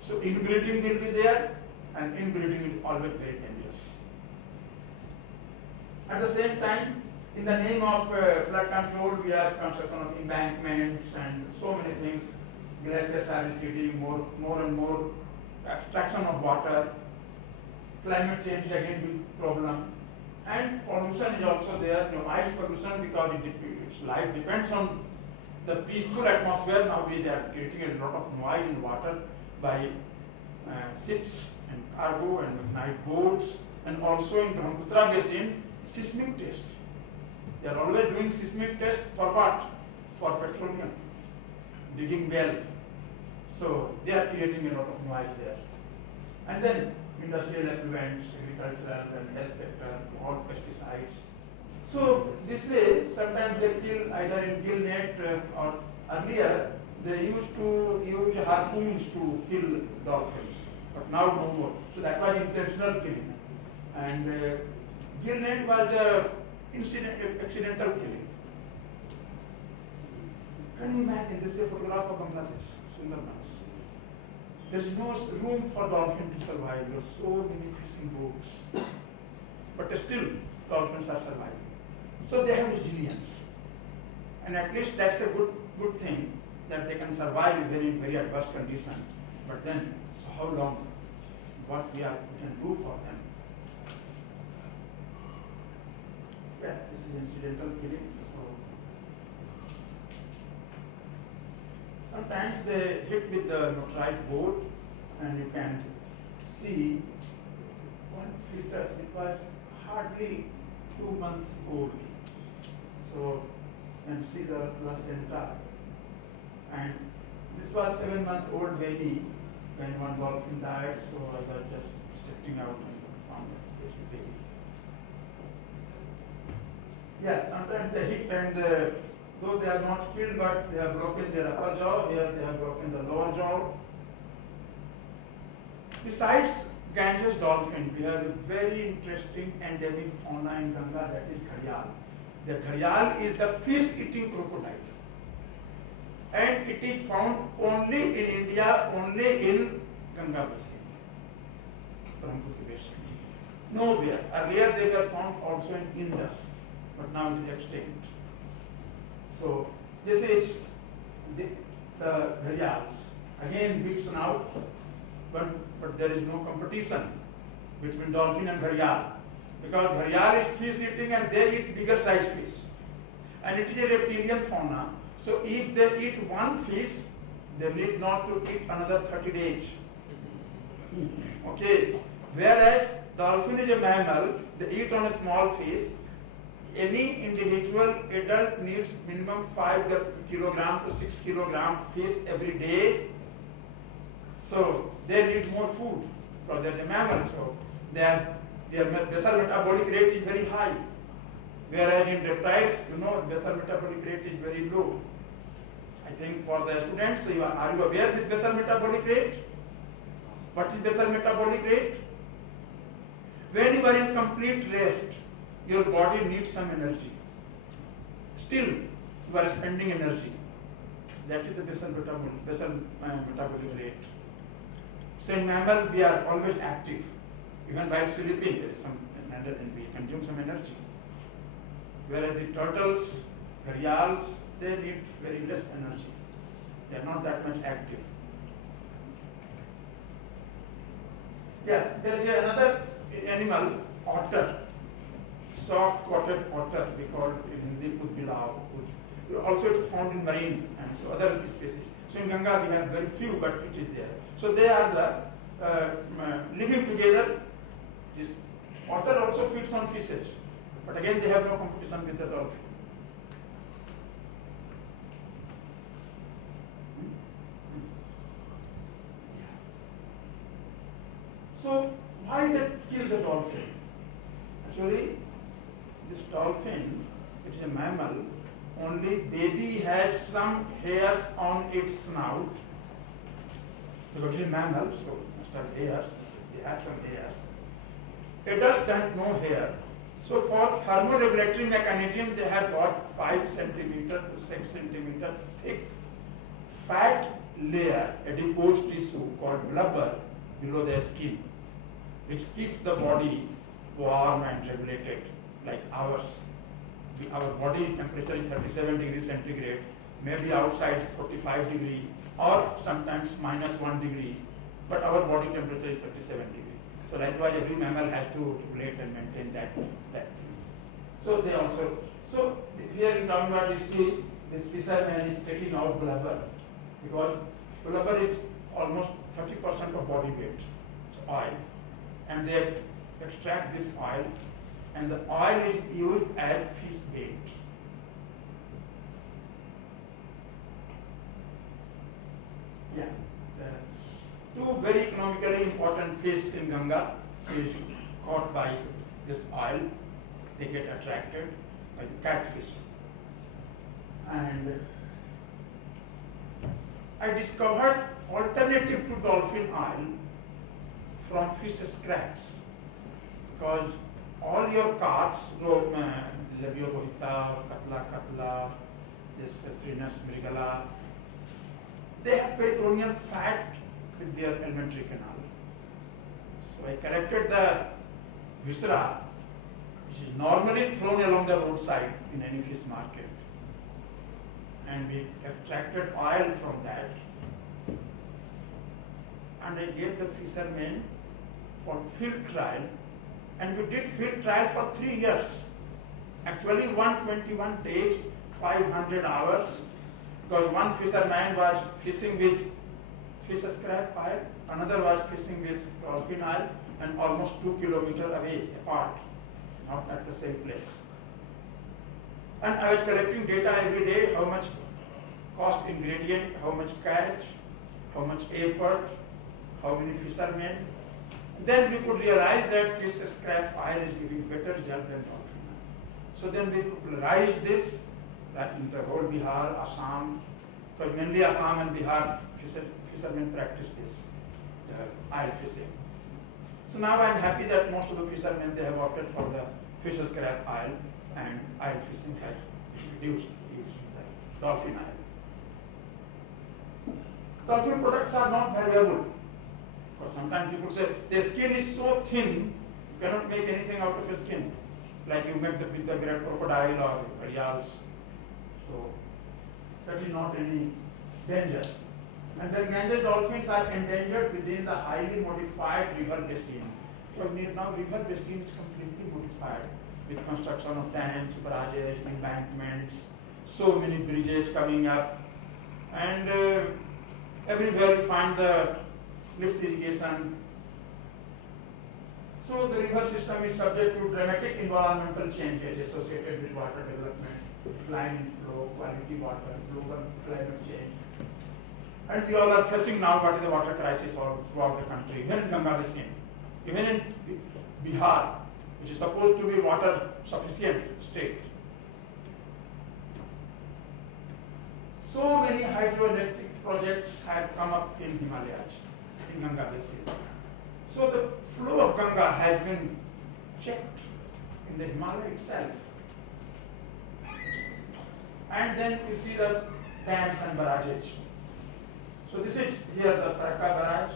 So inbreeding will be there, and inbreeding is always very dangerous. At the same time, in the name of flood control, we have construction of embankments and so many things. Glaciers are receding, more and more abstraction of water. Climate change again big problem. And pollution is also there, noise pollution, because its life depends on the peaceful atmosphere. Now we are creating a lot of noise in water by ships and cargo and night boats, and also in Brahmaputra basin, seismic test. They are always doing seismic test for what? For petroleum, digging well. So they are creating a lot of noise there. And then industrial effluents, agricultural and health sector, all pesticides. So this way, sometimes they kill either in gill net or earlier they used to use harpoons to kill dolphins, but now no more. So that was intentional killing. And gill net was accidental killing. Can you imagine? This is a photograph of Bangladesh, Sundarbans. There is no room for dolphin to survive. There are so many fishing boats, but still dolphins are surviving. So they have resilience, and at least that's a good thing, that they can survive in very adverse condition. But then, so how long? What we can do for them? Yeah, this is incidental killing. So sometimes they hit with the motorized boat, and you can see one fetus. It was hardly 2 months old. So you can see the placenta. And this was 7-month-old baby when one dolphin died, so I was just sitting out and found the baby. Yeah, sometimes they hit, and though they are not killed, but they have broken their upper jaw. Here they have broken the lower jaw. Besides Ganges dolphin, we have a very interesting endemic fauna in Ganga, that is gharial. The gharial is the fish-eating crocodile. And it is found only in India, only in Ganga basin. Brahmaputra basin. Nowhere. Earlier they were found also in Indus, but now it is extinct. So this is the gharials. Again big snout, but there is no competition between dolphin and gharial, because gharial is fish eating and they eat bigger size fish. And it is a reptilian fauna, so if they eat one fish, they need not to eat another 30 days. Okay, whereas dolphin is a mammal, they eat on a small fish. Any individual adult needs minimum 5 kilogram to 6 kilogram fish every day. So they need more food because they're a mammal, so their basal metabolic rate is very high. Whereas in reptiles, basal metabolic rate is very low. I think for the students, are you aware with basal metabolic rate? What is basal metabolic rate? When you are in complete rest, your body needs some energy. Still, you are spending energy. That is the basal metabolic rate. So in mammal, we are always active. Even while sleeping, there is some energy, and we consume some energy. Whereas the turtles, gharials, they need very less energy. They are not that much active. Yeah, there is another animal, otter, soft-coated otter. We call it in Hindi Udbilao. Also, it is found in marine and so other species. So in Ganga, we have very few, but it is there. So they are the living together. This otter also feeds on fishes, but again, they have no competition with the dolphin. So why they kill the dolphin? Actually, this dolphin, it is a mammal, only baby has some hairs on its snout, because it is a mammal, so it must have hairs, they have some hairs. Adult don't no hair. So for thermoregulatory mechanism, they have got 5 centimeter to 6 centimeter thick fat layer, adipose tissue called blubber below their skin, which keeps the body warm and regulated like ours. Our body temperature is 37 degrees centigrade, maybe outside 45 degree or sometimes -1 degree, but our body temperature is 37 degree. So likewise, every mammal has to regulate and maintain that thing. So they also, so here in downward you see this fisherman is taking out blubber, because blubber is almost 30% of body weight, so oil, and they extract this oil, and the oil is used as fish bait. Yeah. Two very economically important fish in Ganga is caught by this oil. They get attracted by the catfish. And I discovered alternative to dolphin oil from fish scraps, because all your carps, Labio rohita, Katla, this Srinus mrigala, they have peritoneal fat with their alimentary canal. So I collected the viscera, which is normally thrown along the roadside in any fish market, and we extracted oil from that, and I gave the fishermen for field trial, and we did field trial for 3 years. Actually 121 days, 500 hours, because one fisherman was fishing with fish scrap oil, another was fishing with dolphin oil, and almost 2 kilometers away apart, not at the same place. And I was collecting data every day, how much cost ingredient, how much catch, how much effort, how many fishermen. Then we could realize that fish scrap oil is giving better result than dolphin oil. So then we popularized this, that in the whole Bihar, Assam, because mainly Assam and Bihar fishermen practice this oil fishing. So now I am happy that most of the fishermen, they have opted for the fish scrap oil, and oil fishing has reduced the dolphin oil. Dolphin products are not valuable, Or sometimes people say the skin is so thin, you cannot make anything out of a skin, like you make with the great crocodile or gharials. So that is not any danger. And the Ganges dolphins are endangered within the highly modified river basin. So now river basin is completely modified with construction of dams, barrages, embankments, so many bridges coming up, and everywhere you find the lift irrigation. So the river system is subject to dramatic environmental changes associated with water development, decline in flow, quality water, global climate change. And we all are facing now what is the water crisis all throughout the country, even in Ganga basin, even in Bihar, which is supposed to be water sufficient state. So many hydroelectric projects have come up in Himalayas, in Ganga basin. So the flow of Ganga has been checked in the Himalaya itself. And then you see the dams and barrages. So this is here the Farakka barrage.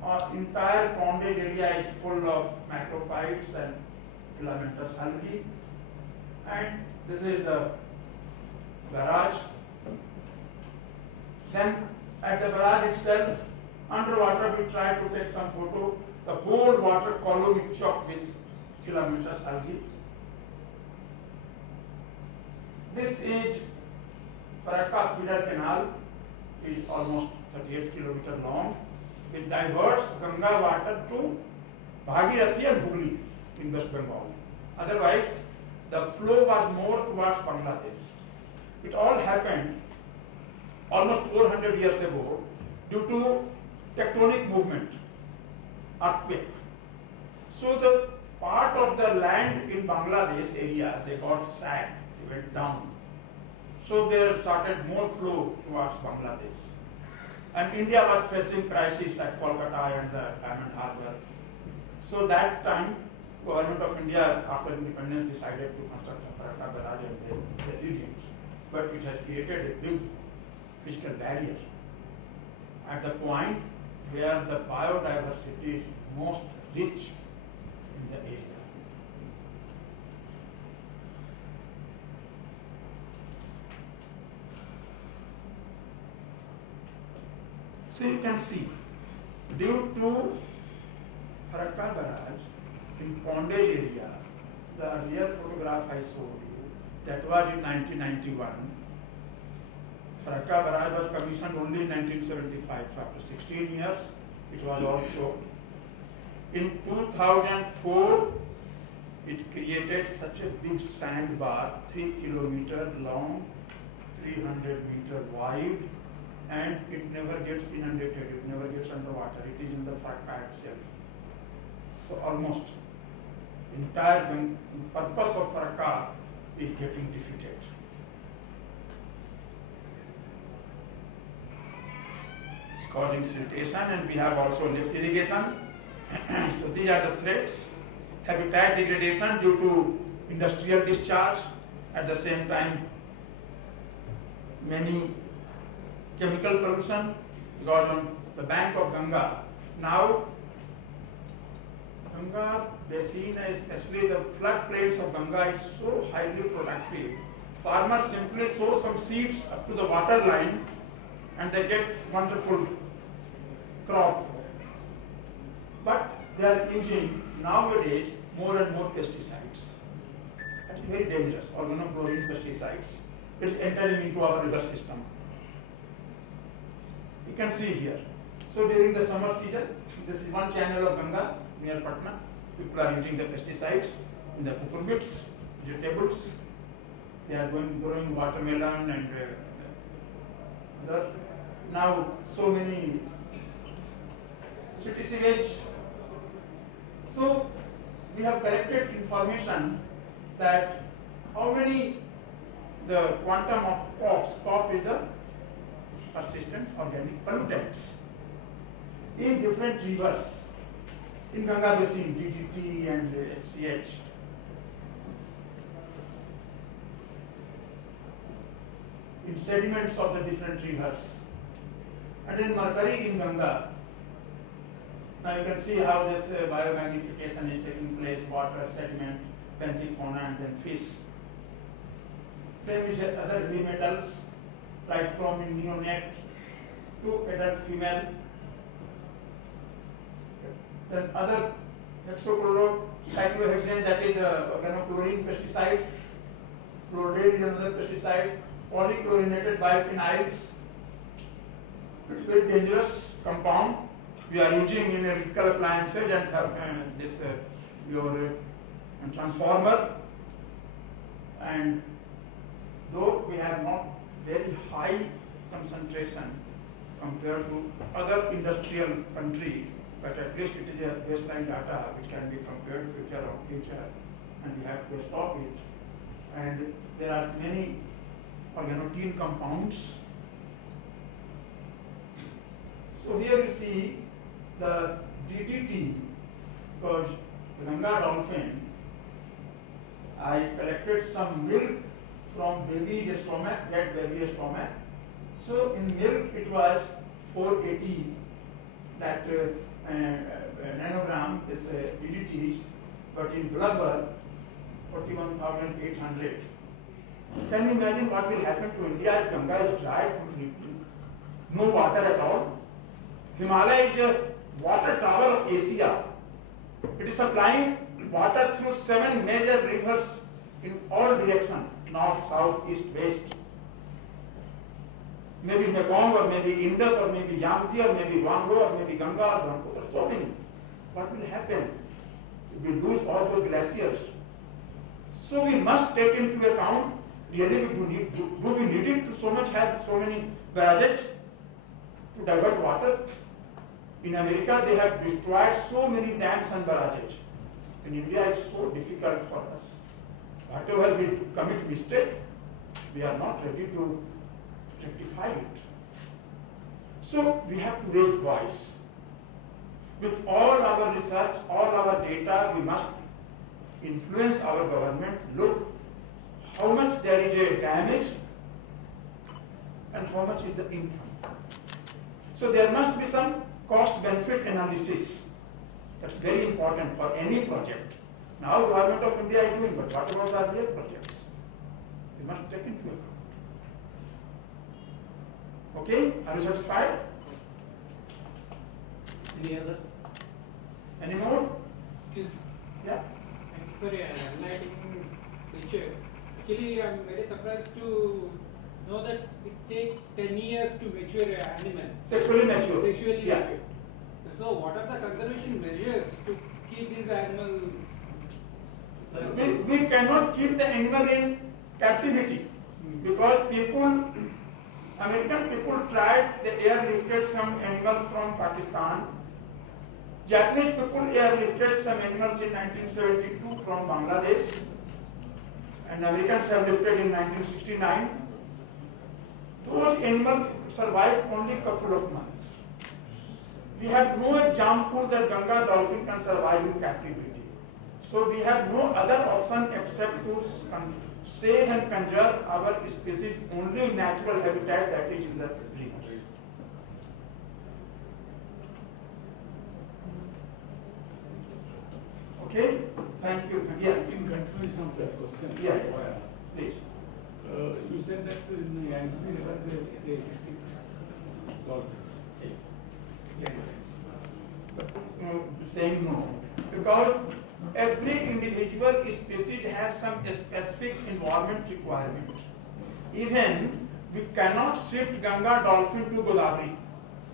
Our entire pondage area is full of macrophytes and filamentous algae. And this is the barrage. Then at the barrage itself, underwater we try to take some photo. The whole water column is choked with filamentous algae. This is Farakka feeder canal, is almost 38 kilometers long. It diverts Ganga water to Bhagirathi and Hooghly in West Bengal. Otherwise, the flow was more towards Bangladesh. It all happened almost 400 years ago due to tectonic movement, earthquake. So the part of the land in Bangladesh area, they got sagged, they went down. So there started more flow towards Bangladesh. And India was facing crisis at Kolkata and the Diamond Harbour. So that time, Government of India, after independence, decided to construct a Farakka barrage and they did it. But it has created a big physical barrier at the point where the biodiversity is most rich in the area. So you can see, due to Farakka barrage in Pondage area, the earlier photograph I showed you, that was in 1991. Farakka barrage was commissioned only in 1975, so after 16 years, it was also. In 2004, it created such a big sandbar, 3 kilometers long, 300 meters wide, and it never gets inundated, it never gets underwater, it is in the Farakka itself. So almost entire purpose of Farakka is getting defeated. It's causing siltation, and we have also lift irrigation. So these are the threats. Habitat degradation due to industrial discharge. At the same time, many chemical pollution, because on the bank of Ganga, now Ganga basin, especially the floodplains of Ganga, is so highly productive. Farmers simply sow some seeds up to the water line and they get wonderful crop. But they are using nowadays more and more pesticides. That's very dangerous, organochlorine pesticides. It's entering into our river system. You can see here. So during the summer season, this is one channel of Ganga near Patna. People are using the pesticides in the cucurbits, vegetables. They are growing watermelon and other. Now so many city sewage. So we have collected information that how many the quantum of POPs. POP is the persistent organic pollutants in different rivers. In Ganga basin, DDT and HCH. In sediments of the different rivers. And then mercury in Ganga. Now you can see how this biomagnification is taking place, water, sediment, benthic fauna and then fish. Same is other heavy metals, right from neonate to adult female. Then other hexachlorocyclohexane, that is organochlorine pesticide. Chlordane is another pesticide. Polychlorinated biphenyls. It's very dangerous compound. We are using in electrical appliances and your transformer. And though we have not very high concentration compared to other industrial countries, but at least it is a baseline data which can be compared future, and we have to stop it. And there are many organotin compounds. So here you see the DDT, because Ganga dolphin, I collected some milk from baby's stomach, dead baby's stomach. So in milk it was 480 that nanogram is DDT, but in blubber 41,800. Can you imagine what will happen to India if Ganga is dry, no water at all? Himalaya is a water tower of Asia. It is supplying water through 7 major rivers in all directions, north, south, east, west. Maybe Mekong or maybe Indus or maybe Yamthi or maybe Wango or maybe Ganga or Brahmaputra, so many. What will happen if we lose all those glaciers? So we must take into account, really do we need it to so much have so many barrages to divert water? In America they have destroyed so many dams and barrages. In India it's so difficult for us. Whatever we commit mistake, we are not ready to rectify it. So we have to raise voice. With all our research, all our data, we must influence our government. Look how much there is a damage and how much is the income. So there must be some cost benefit analysis. That's very important for any project. Now Government of India is doing, but what about the earlier projects? We must take into account. Okay, are you satisfied? Any other? Any more? Excuse me. Yeah. Thank you for enlightening picture. Actually, I am very surprised to know that it takes 10 years to mature an animal. Sexually mature. Sexually Yeah. mature. So, what are the conservation measures to keep these animals? We cannot keep the animal in captivity because American people tried, they airlifted some animals from Pakistan. Japanese people airlifted some animals in 1972 from Bangladesh, and Americans have lifted in 1969. Those animals survived only a couple of months. We have no example that Ganga dolphin can survive in captivity. So we have no other option except to save and conserve our species only in natural habitat, that is in the rivers. Okay? Thank you. Yeah. In conclusion of that question, Yeah. why I asked. Please. You said that in the Yangtze River they extinct dolphins. Saying no, because every individual species has some specific environment requirement. Even we cannot shift Ganga dolphin to Godavari,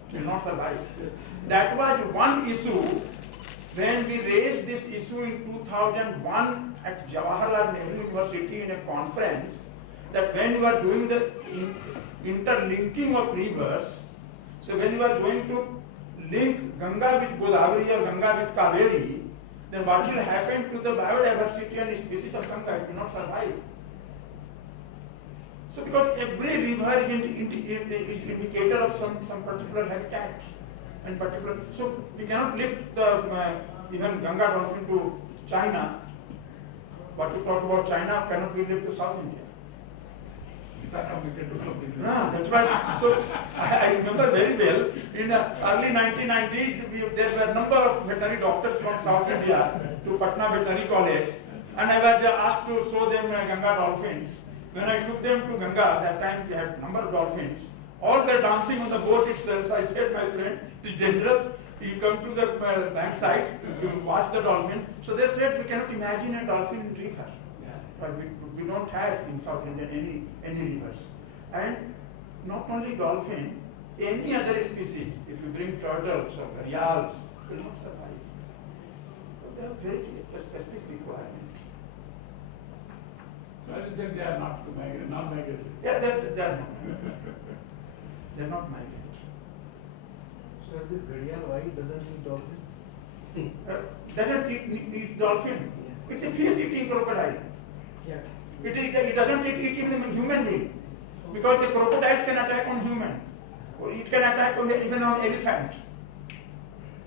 it will not survive. That was one issue when we raised this issue in 2001 at Jawaharlal Nehru University in a conference, that when you are doing the interlinking of rivers, so when you are going to link Ganga with Godavari or Ganga with Kaveri, then what will happen to the biodiversity and species of Ganga? It will not survive. So because every river is indicator of some particular habitat and particular, so we cannot lift the even Ganga dolphin to China. But to talk about China, cannot we lift to South India? We can do something. That's right. So I remember very well, in the early 1990s, there were a number of veterinary doctors from South India to Patna Veterinary College, and I was asked to show them Ganga dolphins. When I took them to Ganga, that time we had a number of dolphins. All were dancing on the boat itself. So I said, my friend, it is dangerous. You come to the bank side, you watch the dolphin. So they said, we cannot imagine a dolphin in river. But we don't have in South India any rivers. And not only dolphin, any other species, if you bring turtles or gharials, will not survive. So they have very specific requirement. So as you said, they are not migratory. Yeah, they're not. They're not migratory. So this gharial, why doesn't eat dolphin? Doesn't eat dolphin. It's a fish-eating crocodile. Yeah. It doesn't eat even a human being. Because the crocodiles can attack on human. Or it can attack even on elephant.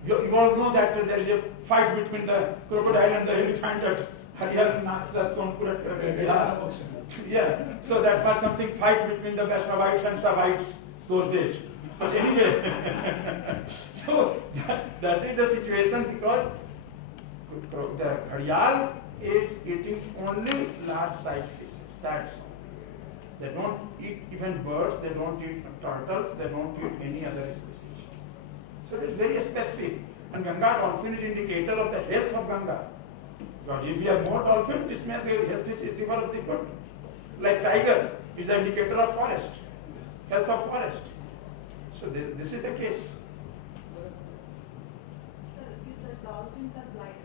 You all know that there is a fight between the crocodile and the elephant at Harihar Nath Sonpur. Yeah. So that was something fight between the Vaishnavites and Saivites those days. But anyway, so that is the situation because the gharial is eating only large sized fishes. That's all. They don't eat even birds, they don't eat turtles, they don't eat any other species. So it's very specific. And Ganga dolphin is indicator of the health of Ganga. Because if we have more dolphin, this means the health is developed good. Like tiger is an indicator of forest, health of forest. So this is the case. Sir, you said dolphins are blind.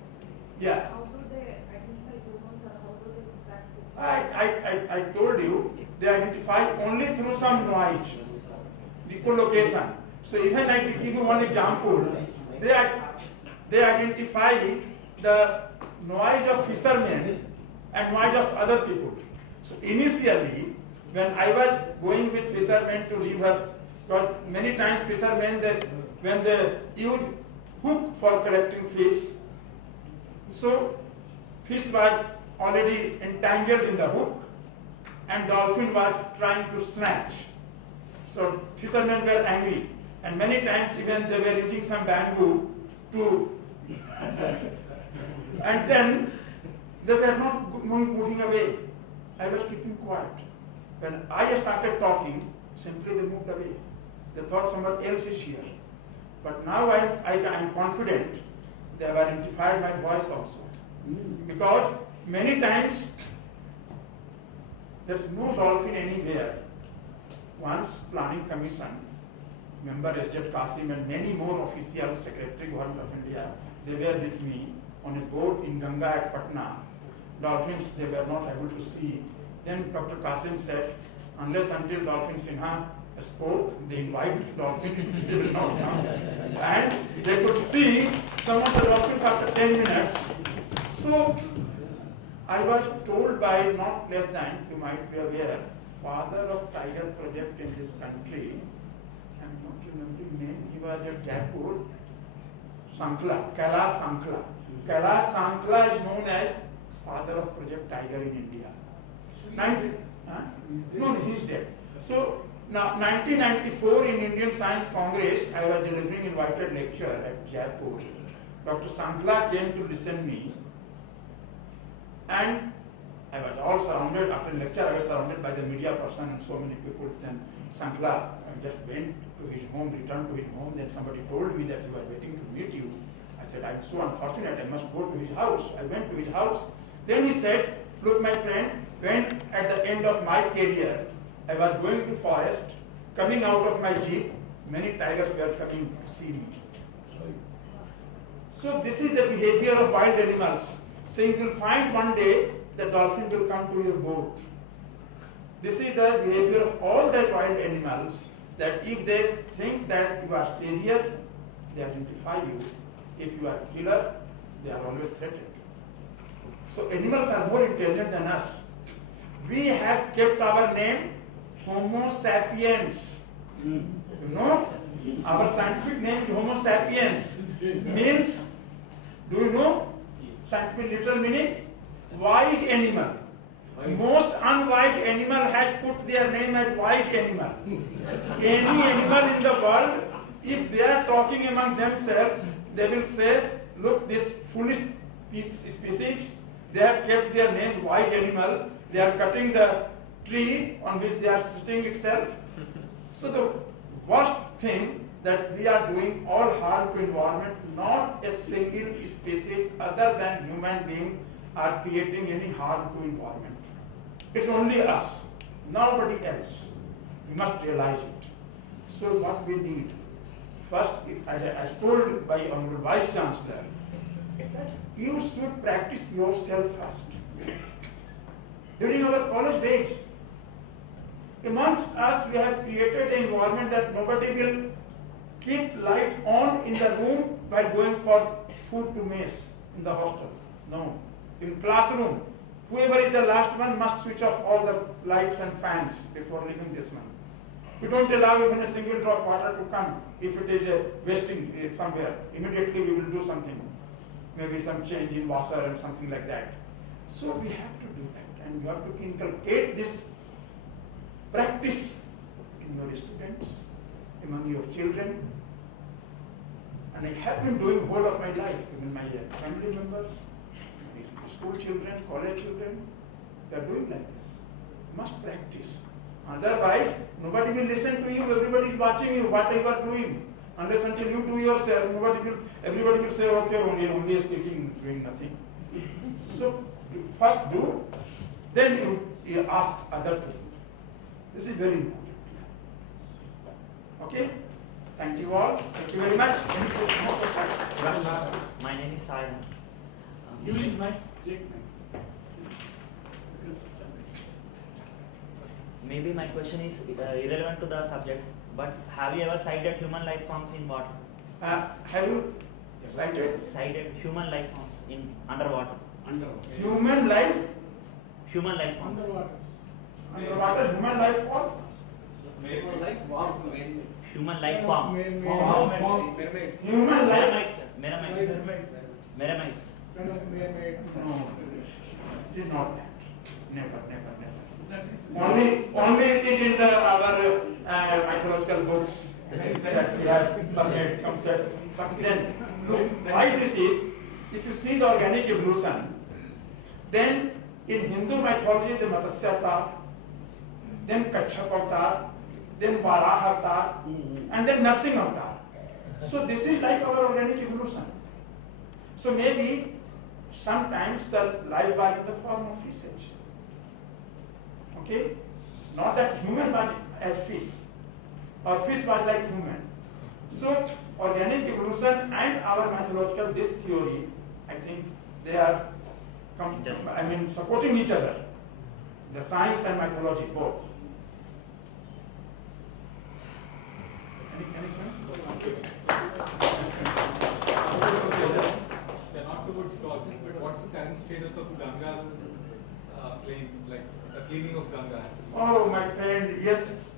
Yeah. How do they identify humans or how do they track people? I told you, they identify only through some noise, echolocation. So even I give you one example, they identify the noise of fishermen and noise of other people. So initially, when I was going with fishermen to river, because many times fishermen, when they use hook for collecting fish, so fish was already entangled in the hook and dolphin was trying to snatch. So fishermen were angry and many times even they were using some bamboo to and then they were not moving away. I was keeping quiet. When I started talking, simply they moved away. They thought someone else is here. But now I'm confident they have identified my voice also. Because many times there is no dolphin anywhere. Once planning commission, member S.J. Qasim and many more officials, Secretary Government of India, they were with me on a boat in Ganga at Patna. Dolphins they were not able to see. Then Dr. Qasim said, unless until Dolphin Sinha spoke, they invited dolphins, they will not come. And they could see some of the dolphins after 10 minutes. So I was told by not less than, you might be aware, father of Tiger project in this country, I'm not remembering name, he was at Jaipur, Sankla, Kailash Sankla. Kailash Sankla is known as father of Project Tiger in India. No, he's dead. So now 1994 in Indian Science Congress, I was delivering invited lecture at Jaipur. Dr. Sankla came to listen to me. And I was all surrounded, after lecture I was surrounded by the media person and so many people. Then Sankla just went to his home, returned to his home. Then somebody told me that he was waiting to meet you. I said, I'm so unfortunate, I must go to his house. I went to his house. Then he said, look my friend, when at the end of my career, I was going to forest, coming out of my jeep, many tigers were coming to see me. So this is the behavior of wild animals. So you will find one day the dolphin will come to your boat. This is the behavior of all the wild animals, that if they think that you are savior, they identify you. If you are killer, they are always threatened. So animals are more intelligent than us. We have kept our name Homo sapiens. You know, our scientific name is Homo sapiens. Means, do you know scientific literal meaning? Wise animal. Most unwise animal has put their name as white animal. Any animal in the world, if they are talking among themselves, they will say, look, this foolish species, they have kept their name white animal, they are cutting the tree on which they are sitting itself. So the worst thing that we are doing all harm to environment, not a single species other than human being are creating any harm to environment. It's only us, nobody else. We must realize it. So what we need, first, as told by Honorable Vice Chancellor, that you should practice yourself first. During our college days, amongst us we have created an environment that nobody will keep light on in the room while going for food to mess in the hostel. No. In classroom, whoever is the last one must switch off all the lights and fans before leaving this one. We don't allow even a single drop of water to come if it is wasting somewhere. Immediately we will do something. Maybe some change in washer and something like that. So we have to do that, and you have to inculcate this practice in your students, among your children. And I have been doing whole of my life, even my family members, my school children, college children, they are doing like this. You must practice. Otherwise, nobody will listen to you, everybody is watching you, what you are doing. Unless until you do yourself, everybody will say, okay, only speaking, doing nothing. So, you first do, then you ask others to do. This is very important. Okay? Thank you all. Thank you very much. My name is Sayan. You will my Maybe my question is irrelevant to the subject, but have you ever cited human life forms in water? Have you cited? Cited human life forms in underwater. Human life? Human life forms. Underwater human life form? Human life forms. Human life form. Human life? Mermaids. No, it is not that. Never. Only it is in our mythological books that we have permeated concepts. But then, why this is, if you see the organic evolution, then in Hindu mythology the Matsya avatar, then Kachap avatar, then Varaha avatar, and then Narsingh avatar. So this is like our organic evolution. So maybe sometimes the life was in the form of fishes. Okay? Not that human was as fish, or fish was like human. So organic evolution and our mythological, this theory, I think they are supporting each other. The science and mythology both. They're not towards talking, but what's the current status of Ganga cleaning of Ganga? Oh, my friend, yes,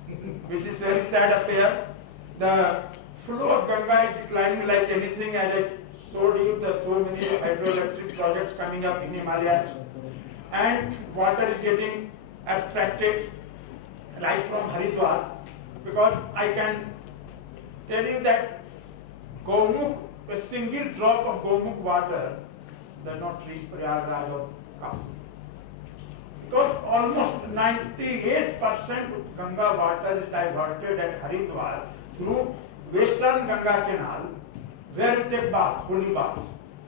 which is very sad affair. The flow of Ganga is declining like anything. As I showed you, there are so many hydroelectric projects coming up in Himalayas, and water is getting abstracted right from Haridwar, because I can tell you that Gomukh, a single drop of Gomukh water does not reach Prayagraj or Kashi. Because almost 98% of Ganga water is diverted at Haridwar through Western Ganga Canal, where you take bath, holy bath,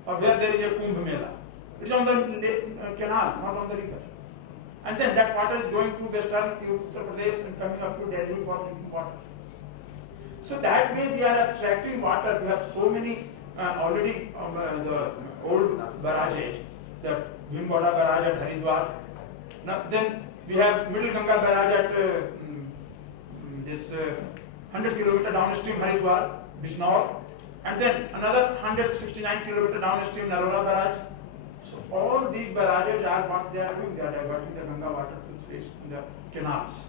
or where there is a Kumbh Mela. It's on the canal, not on the river. And then that water is going to Western Uttar Pradesh and coming up to Delhi for drinking water. So that way we are abstracting water. We have so many already the old barrages, the Bhimboda barrage at Haridwar. Now then we have Middle Ganga barrage at this 100 kilometer downstream Haridwar, Bijnor, and then another 169 kilometer downstream Narora barrage. So all these barrages are what they are doing. They are diverting the Ganga water through the canals.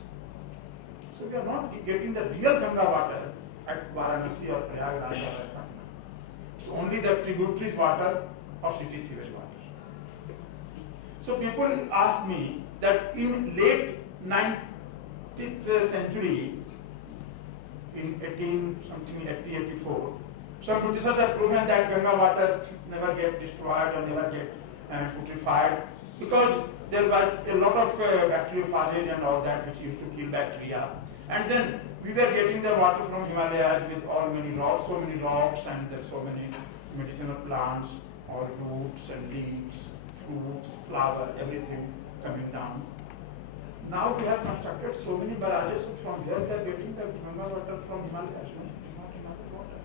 So we are not getting the real Ganga water at Varanasi or Prayagraj or Patna. It's only the tributaries water or city sewage water. So people ask me that in late 19th century, in 1884, some Britishers have proven that Ganga water never get destroyed or never get putrefied because there was a lot of bacteriophage and all that which used to kill bacteria. And then we were getting the water from Himalayas with so many rocks and so many medicinal plants, all roots and leaves, fruits, flower, everything coming down. Now we have constructed so many barrages, so from here we are getting the Ganga water from Himalayas, not enough water.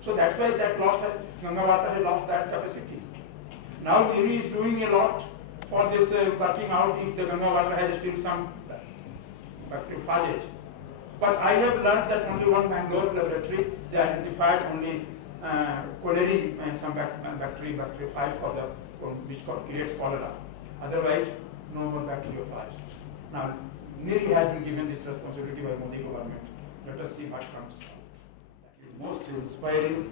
So that's why Ganga water has lost that capacity. Now Niri is doing a lot for this working out if the Ganga water has still some bacteriophage. But I have learned that only one Bangalore laboratory, they identified only cholera and some bacteriophage which creates cholera. Otherwise, no more bacteriophage. Now, Niri has been given this responsibility by Modi government. Let us see what comes out. It is most inspiring,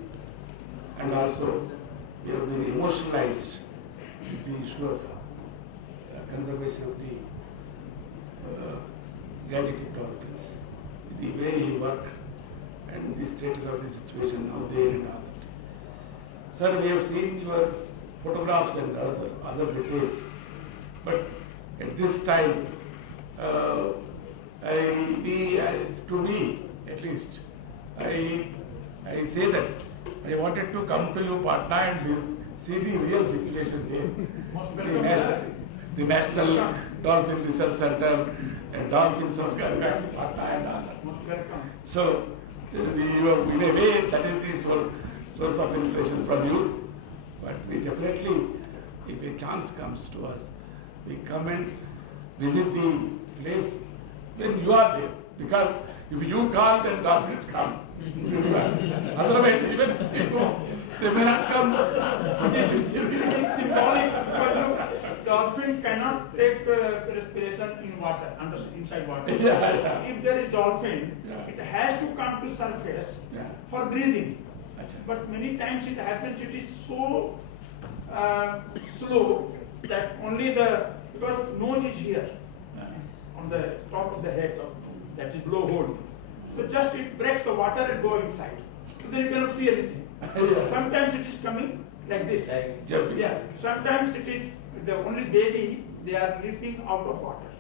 and also we have been emotionalized with the issue of conservation of the Gangetic dolphins, the way he worked and the status of the situation now there and all that. Sir, we have seen your photographs and other details, but at this time, to me at least, I say that I wanted to come to you, Patna, and see the real situation there. The National Dolphin Research Center and dolphins of Ganga, Patna and all that. So, in a way, that is the source of inspiration from you. But we definitely, if a chance comes to us, we come and visit the place when you are there. Because if you call, then dolphins come. Otherwise, even if you go, they may not come. It is symbolic because dolphin cannot take respiration in water, inside water. If there is dolphin, it has to come to surface for breathing. But many times it happens, it is so slow that only because nose is here on the top of the head, that is blowhole. So just it breaks the water and go inside. So then you cannot see anything. Sometimes it is coming like this. Yeah. Sometimes it is the only baby, they are leaping out of water.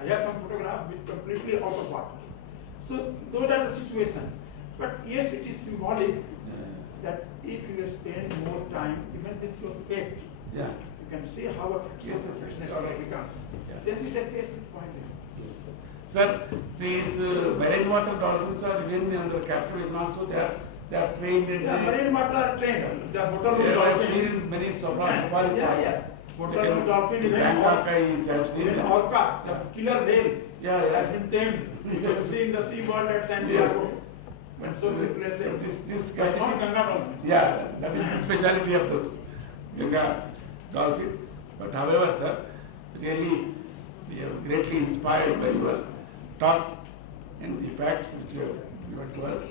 I have some photographs with completely out of water. So those are the situations. But yes, it is symbolic that if you spend more time even with your pet, you can see how effective it becomes. Same with the case with finding. Sir, these marine water dolphins are even under captivation also. They are trained in. Marine water are trained. The bottle I have seen in many safari parks. Bottle dolphin, even orca, the killer whale, has been tamed. You can see in the sea world at San Diego. And so we place it. This not Ganga dolphin. Yeah, that is the speciality of those Ganga dolphin. But however, sir, really we are greatly inspired by your talk and the facts which you have given to us.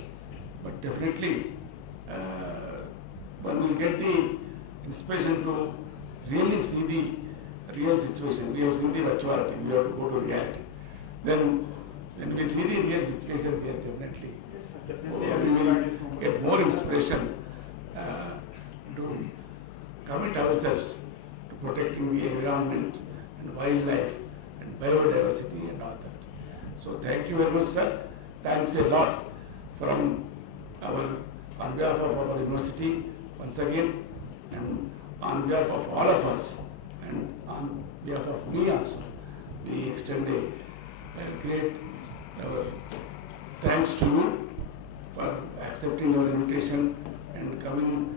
But definitely, one will get the inspiration to really see the real situation. We have seen the virtuality, we have to go to reality. Then we see the real situation here, definitely. We will get more inspiration to commit ourselves to protecting the environment and wildlife and biodiversity and all that. So thank you very much, sir. Thanks a lot on behalf of our university once again, and on behalf of all of us, and on behalf of me also, we extend a great thanks to you for accepting our invitation and coming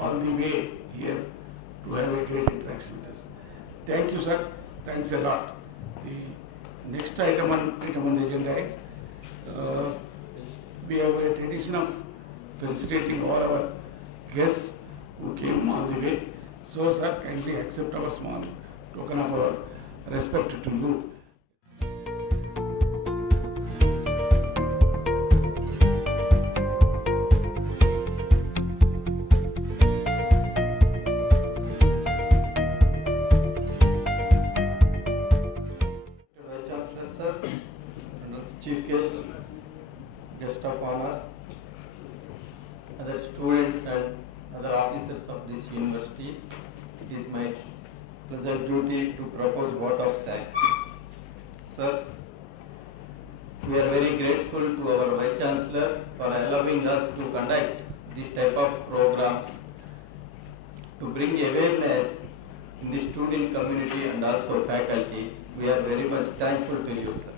all the way here to have a great interaction with us. Thank you, sir. Thanks a lot. The next item on the agenda is we have a tradition of felicitating all our guests who came all the way. So, sir, kindly accept our small token of our respect to you. guest of honors, other students and other officers of this university, it is my pleasant duty to propose vote of thanks. Sir, we are very grateful to our Vice Chancellor for allowing us to conduct this type of programs to bring awareness in the student community and also faculty. We are very much thankful to you, sir.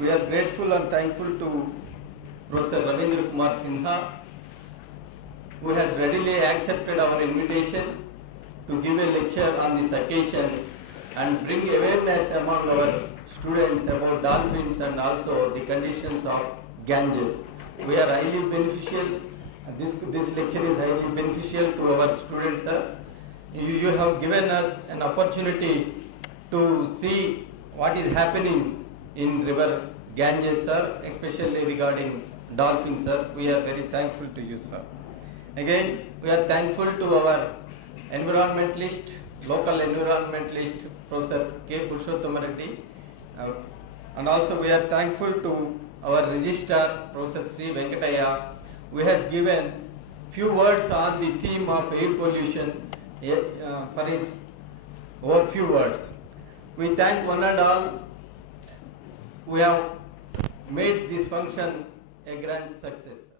We are grateful and thankful to Professor Ravindra Kumar Sinha, who has readily accepted our invitation to give a lecture on this occasion and bring awareness among our students about dolphins and also the conditions of Ganges. We are highly beneficial. This lecture is highly beneficial to our students, sir. You have given us an opportunity to see what is happening in river Ganges, sir, especially regarding dolphins, sir. We are very thankful to you, sir. Again, we are thankful to our environmentalist, local environmentalist, Professor K. Purushottam Reddy. And also we are thankful to our registrar, Professor Sri Venkataya, who has given few words on the theme of air pollution for his few words. We thank one and all. We have made this function a grand success.